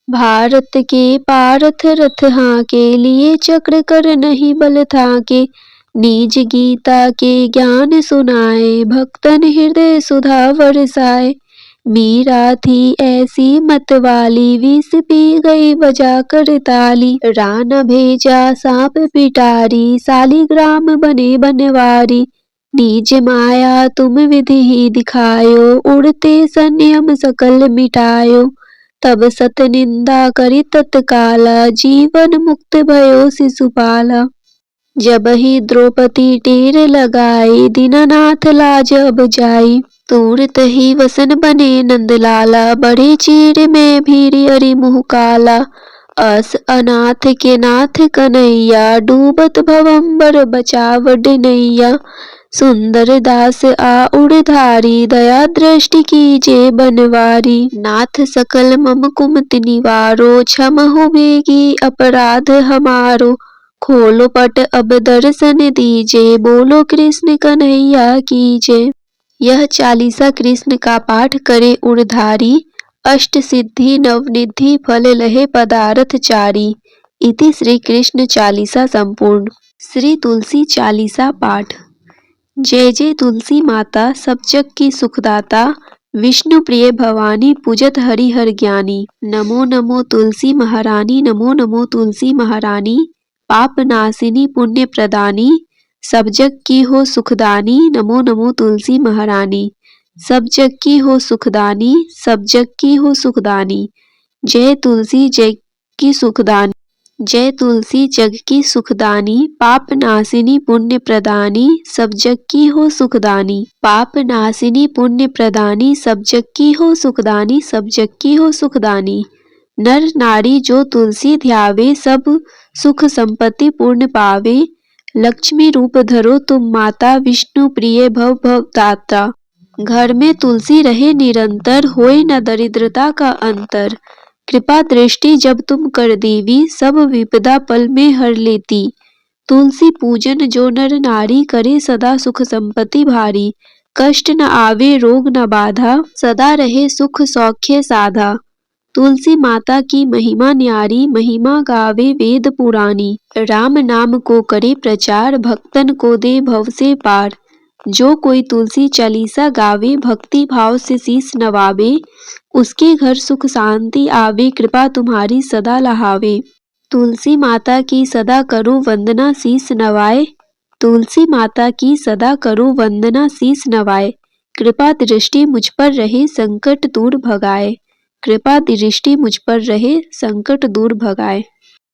भारत के पारथ रथ हाके, लिए चक्र कर नहीं बल थाके। निज गीता के ज्ञान सुनाए, भक्तन हृदय सुधा बरसाए। मीरा थी ऐसी मत वाली, विष पी गई बजा कर ताली। रान भेजा सांप पिटारी, सालिग्राम बने बनवारी। निज माया तुम विधि ही दिखायो, उड़ते संयम सकल मिटायो। तब सत निंदा करी तत्काला, जीवन मुक्त भयो शिशुपाला। जब ही द्रौपदी टेर लगाई, दीनानाथ लाज अब जाई। तुरत ही वसन बने नंदलाला, बड़े चीर में भीरी अरि मुँह काला। अस अनाथ के नाथ कन्हैया, डूबत भवंबर बचावड नैया। सुंदर दास आ उड़धारी, दया दृष्टि कीजे बनवारी। नाथ सकल मम कुमति निवारो, क्षम हो बेगी अपराध हमारो। खोलो पट अब दर्शन दीजे, बोलो कृष्ण कन्हैया कीजे। यह चालीसा कृष्ण का पाठ करे उड़धारी, अष्ट सिद्धि नवनिधि फल लहे पदारथ चारी। इति श्री कृष्ण चालीसा संपूर्ण। श्री तुलसी चालीसा पाठ। जय जय तुलसी माता, सब जग की सुखदाता। विष्णु प्रिय भवानी, पूजत हरि हर ज्ञानी। नमो नमो तुलसी महारानी, नमो नमो तुलसी महारानी। पाप नाशिनी पुण्य प्रदानी, सब जग की हो सुखदानी। नमो नमो तुलसी महारानी। सब जग की हो सुखदानी, सब जग की हो सुखदानी। जय तुलसी जग की सुखदानी, जय तुलसी जग की सुखदानी। पाप नाशिनी पुण्य प्रदानी, सब जग की हो सुखदानी। पाप नाशिनी पुण्य प्रदानी, सब जग की हो सुखदानी, सब जग की हो सुखदानी। नर नारी जो तुलसी ध्यावे, सब सुख संपत्ति पूर्ण पावे। लक्ष्मी रूप धरो तुम माता, विष्णु प्रिय भव भव दाता। घर में तुलसी रहे निरंतर, होए न दरिद्रता का अंतर। कृपा दृष्टि जब तुम कर देवी, सब विपदा पल में हर लेती। तुलसी पूजन जो नर नारी, करे सदा सुख संपत्ति भारी। कष्ट न आवे रोग न बाधा, सदा रहे सुख सौख्य साधा। तुलसी माता की महिमा न्यारी, महिमा गावे वेद पुरानी। राम नाम को करे प्रचार, भक्तन को दे भव से पार। जो कोई तुलसी चालीसा गावे, भक्ति भाव से शीस नवावे। उसके घर सुख शांति आवे, कृपा तुम्हारी सदा लहावे। तुलसी माता की सदा करो वंदना, शीस नवाए। तुलसी माता की सदा करो वंदना, शीस नवाए। कृपा दृष्टि मुझ पर रहे, संकट दूर भगाए। कृपा दृष्टि मुझ पर रहे, संकट दूर भगाए।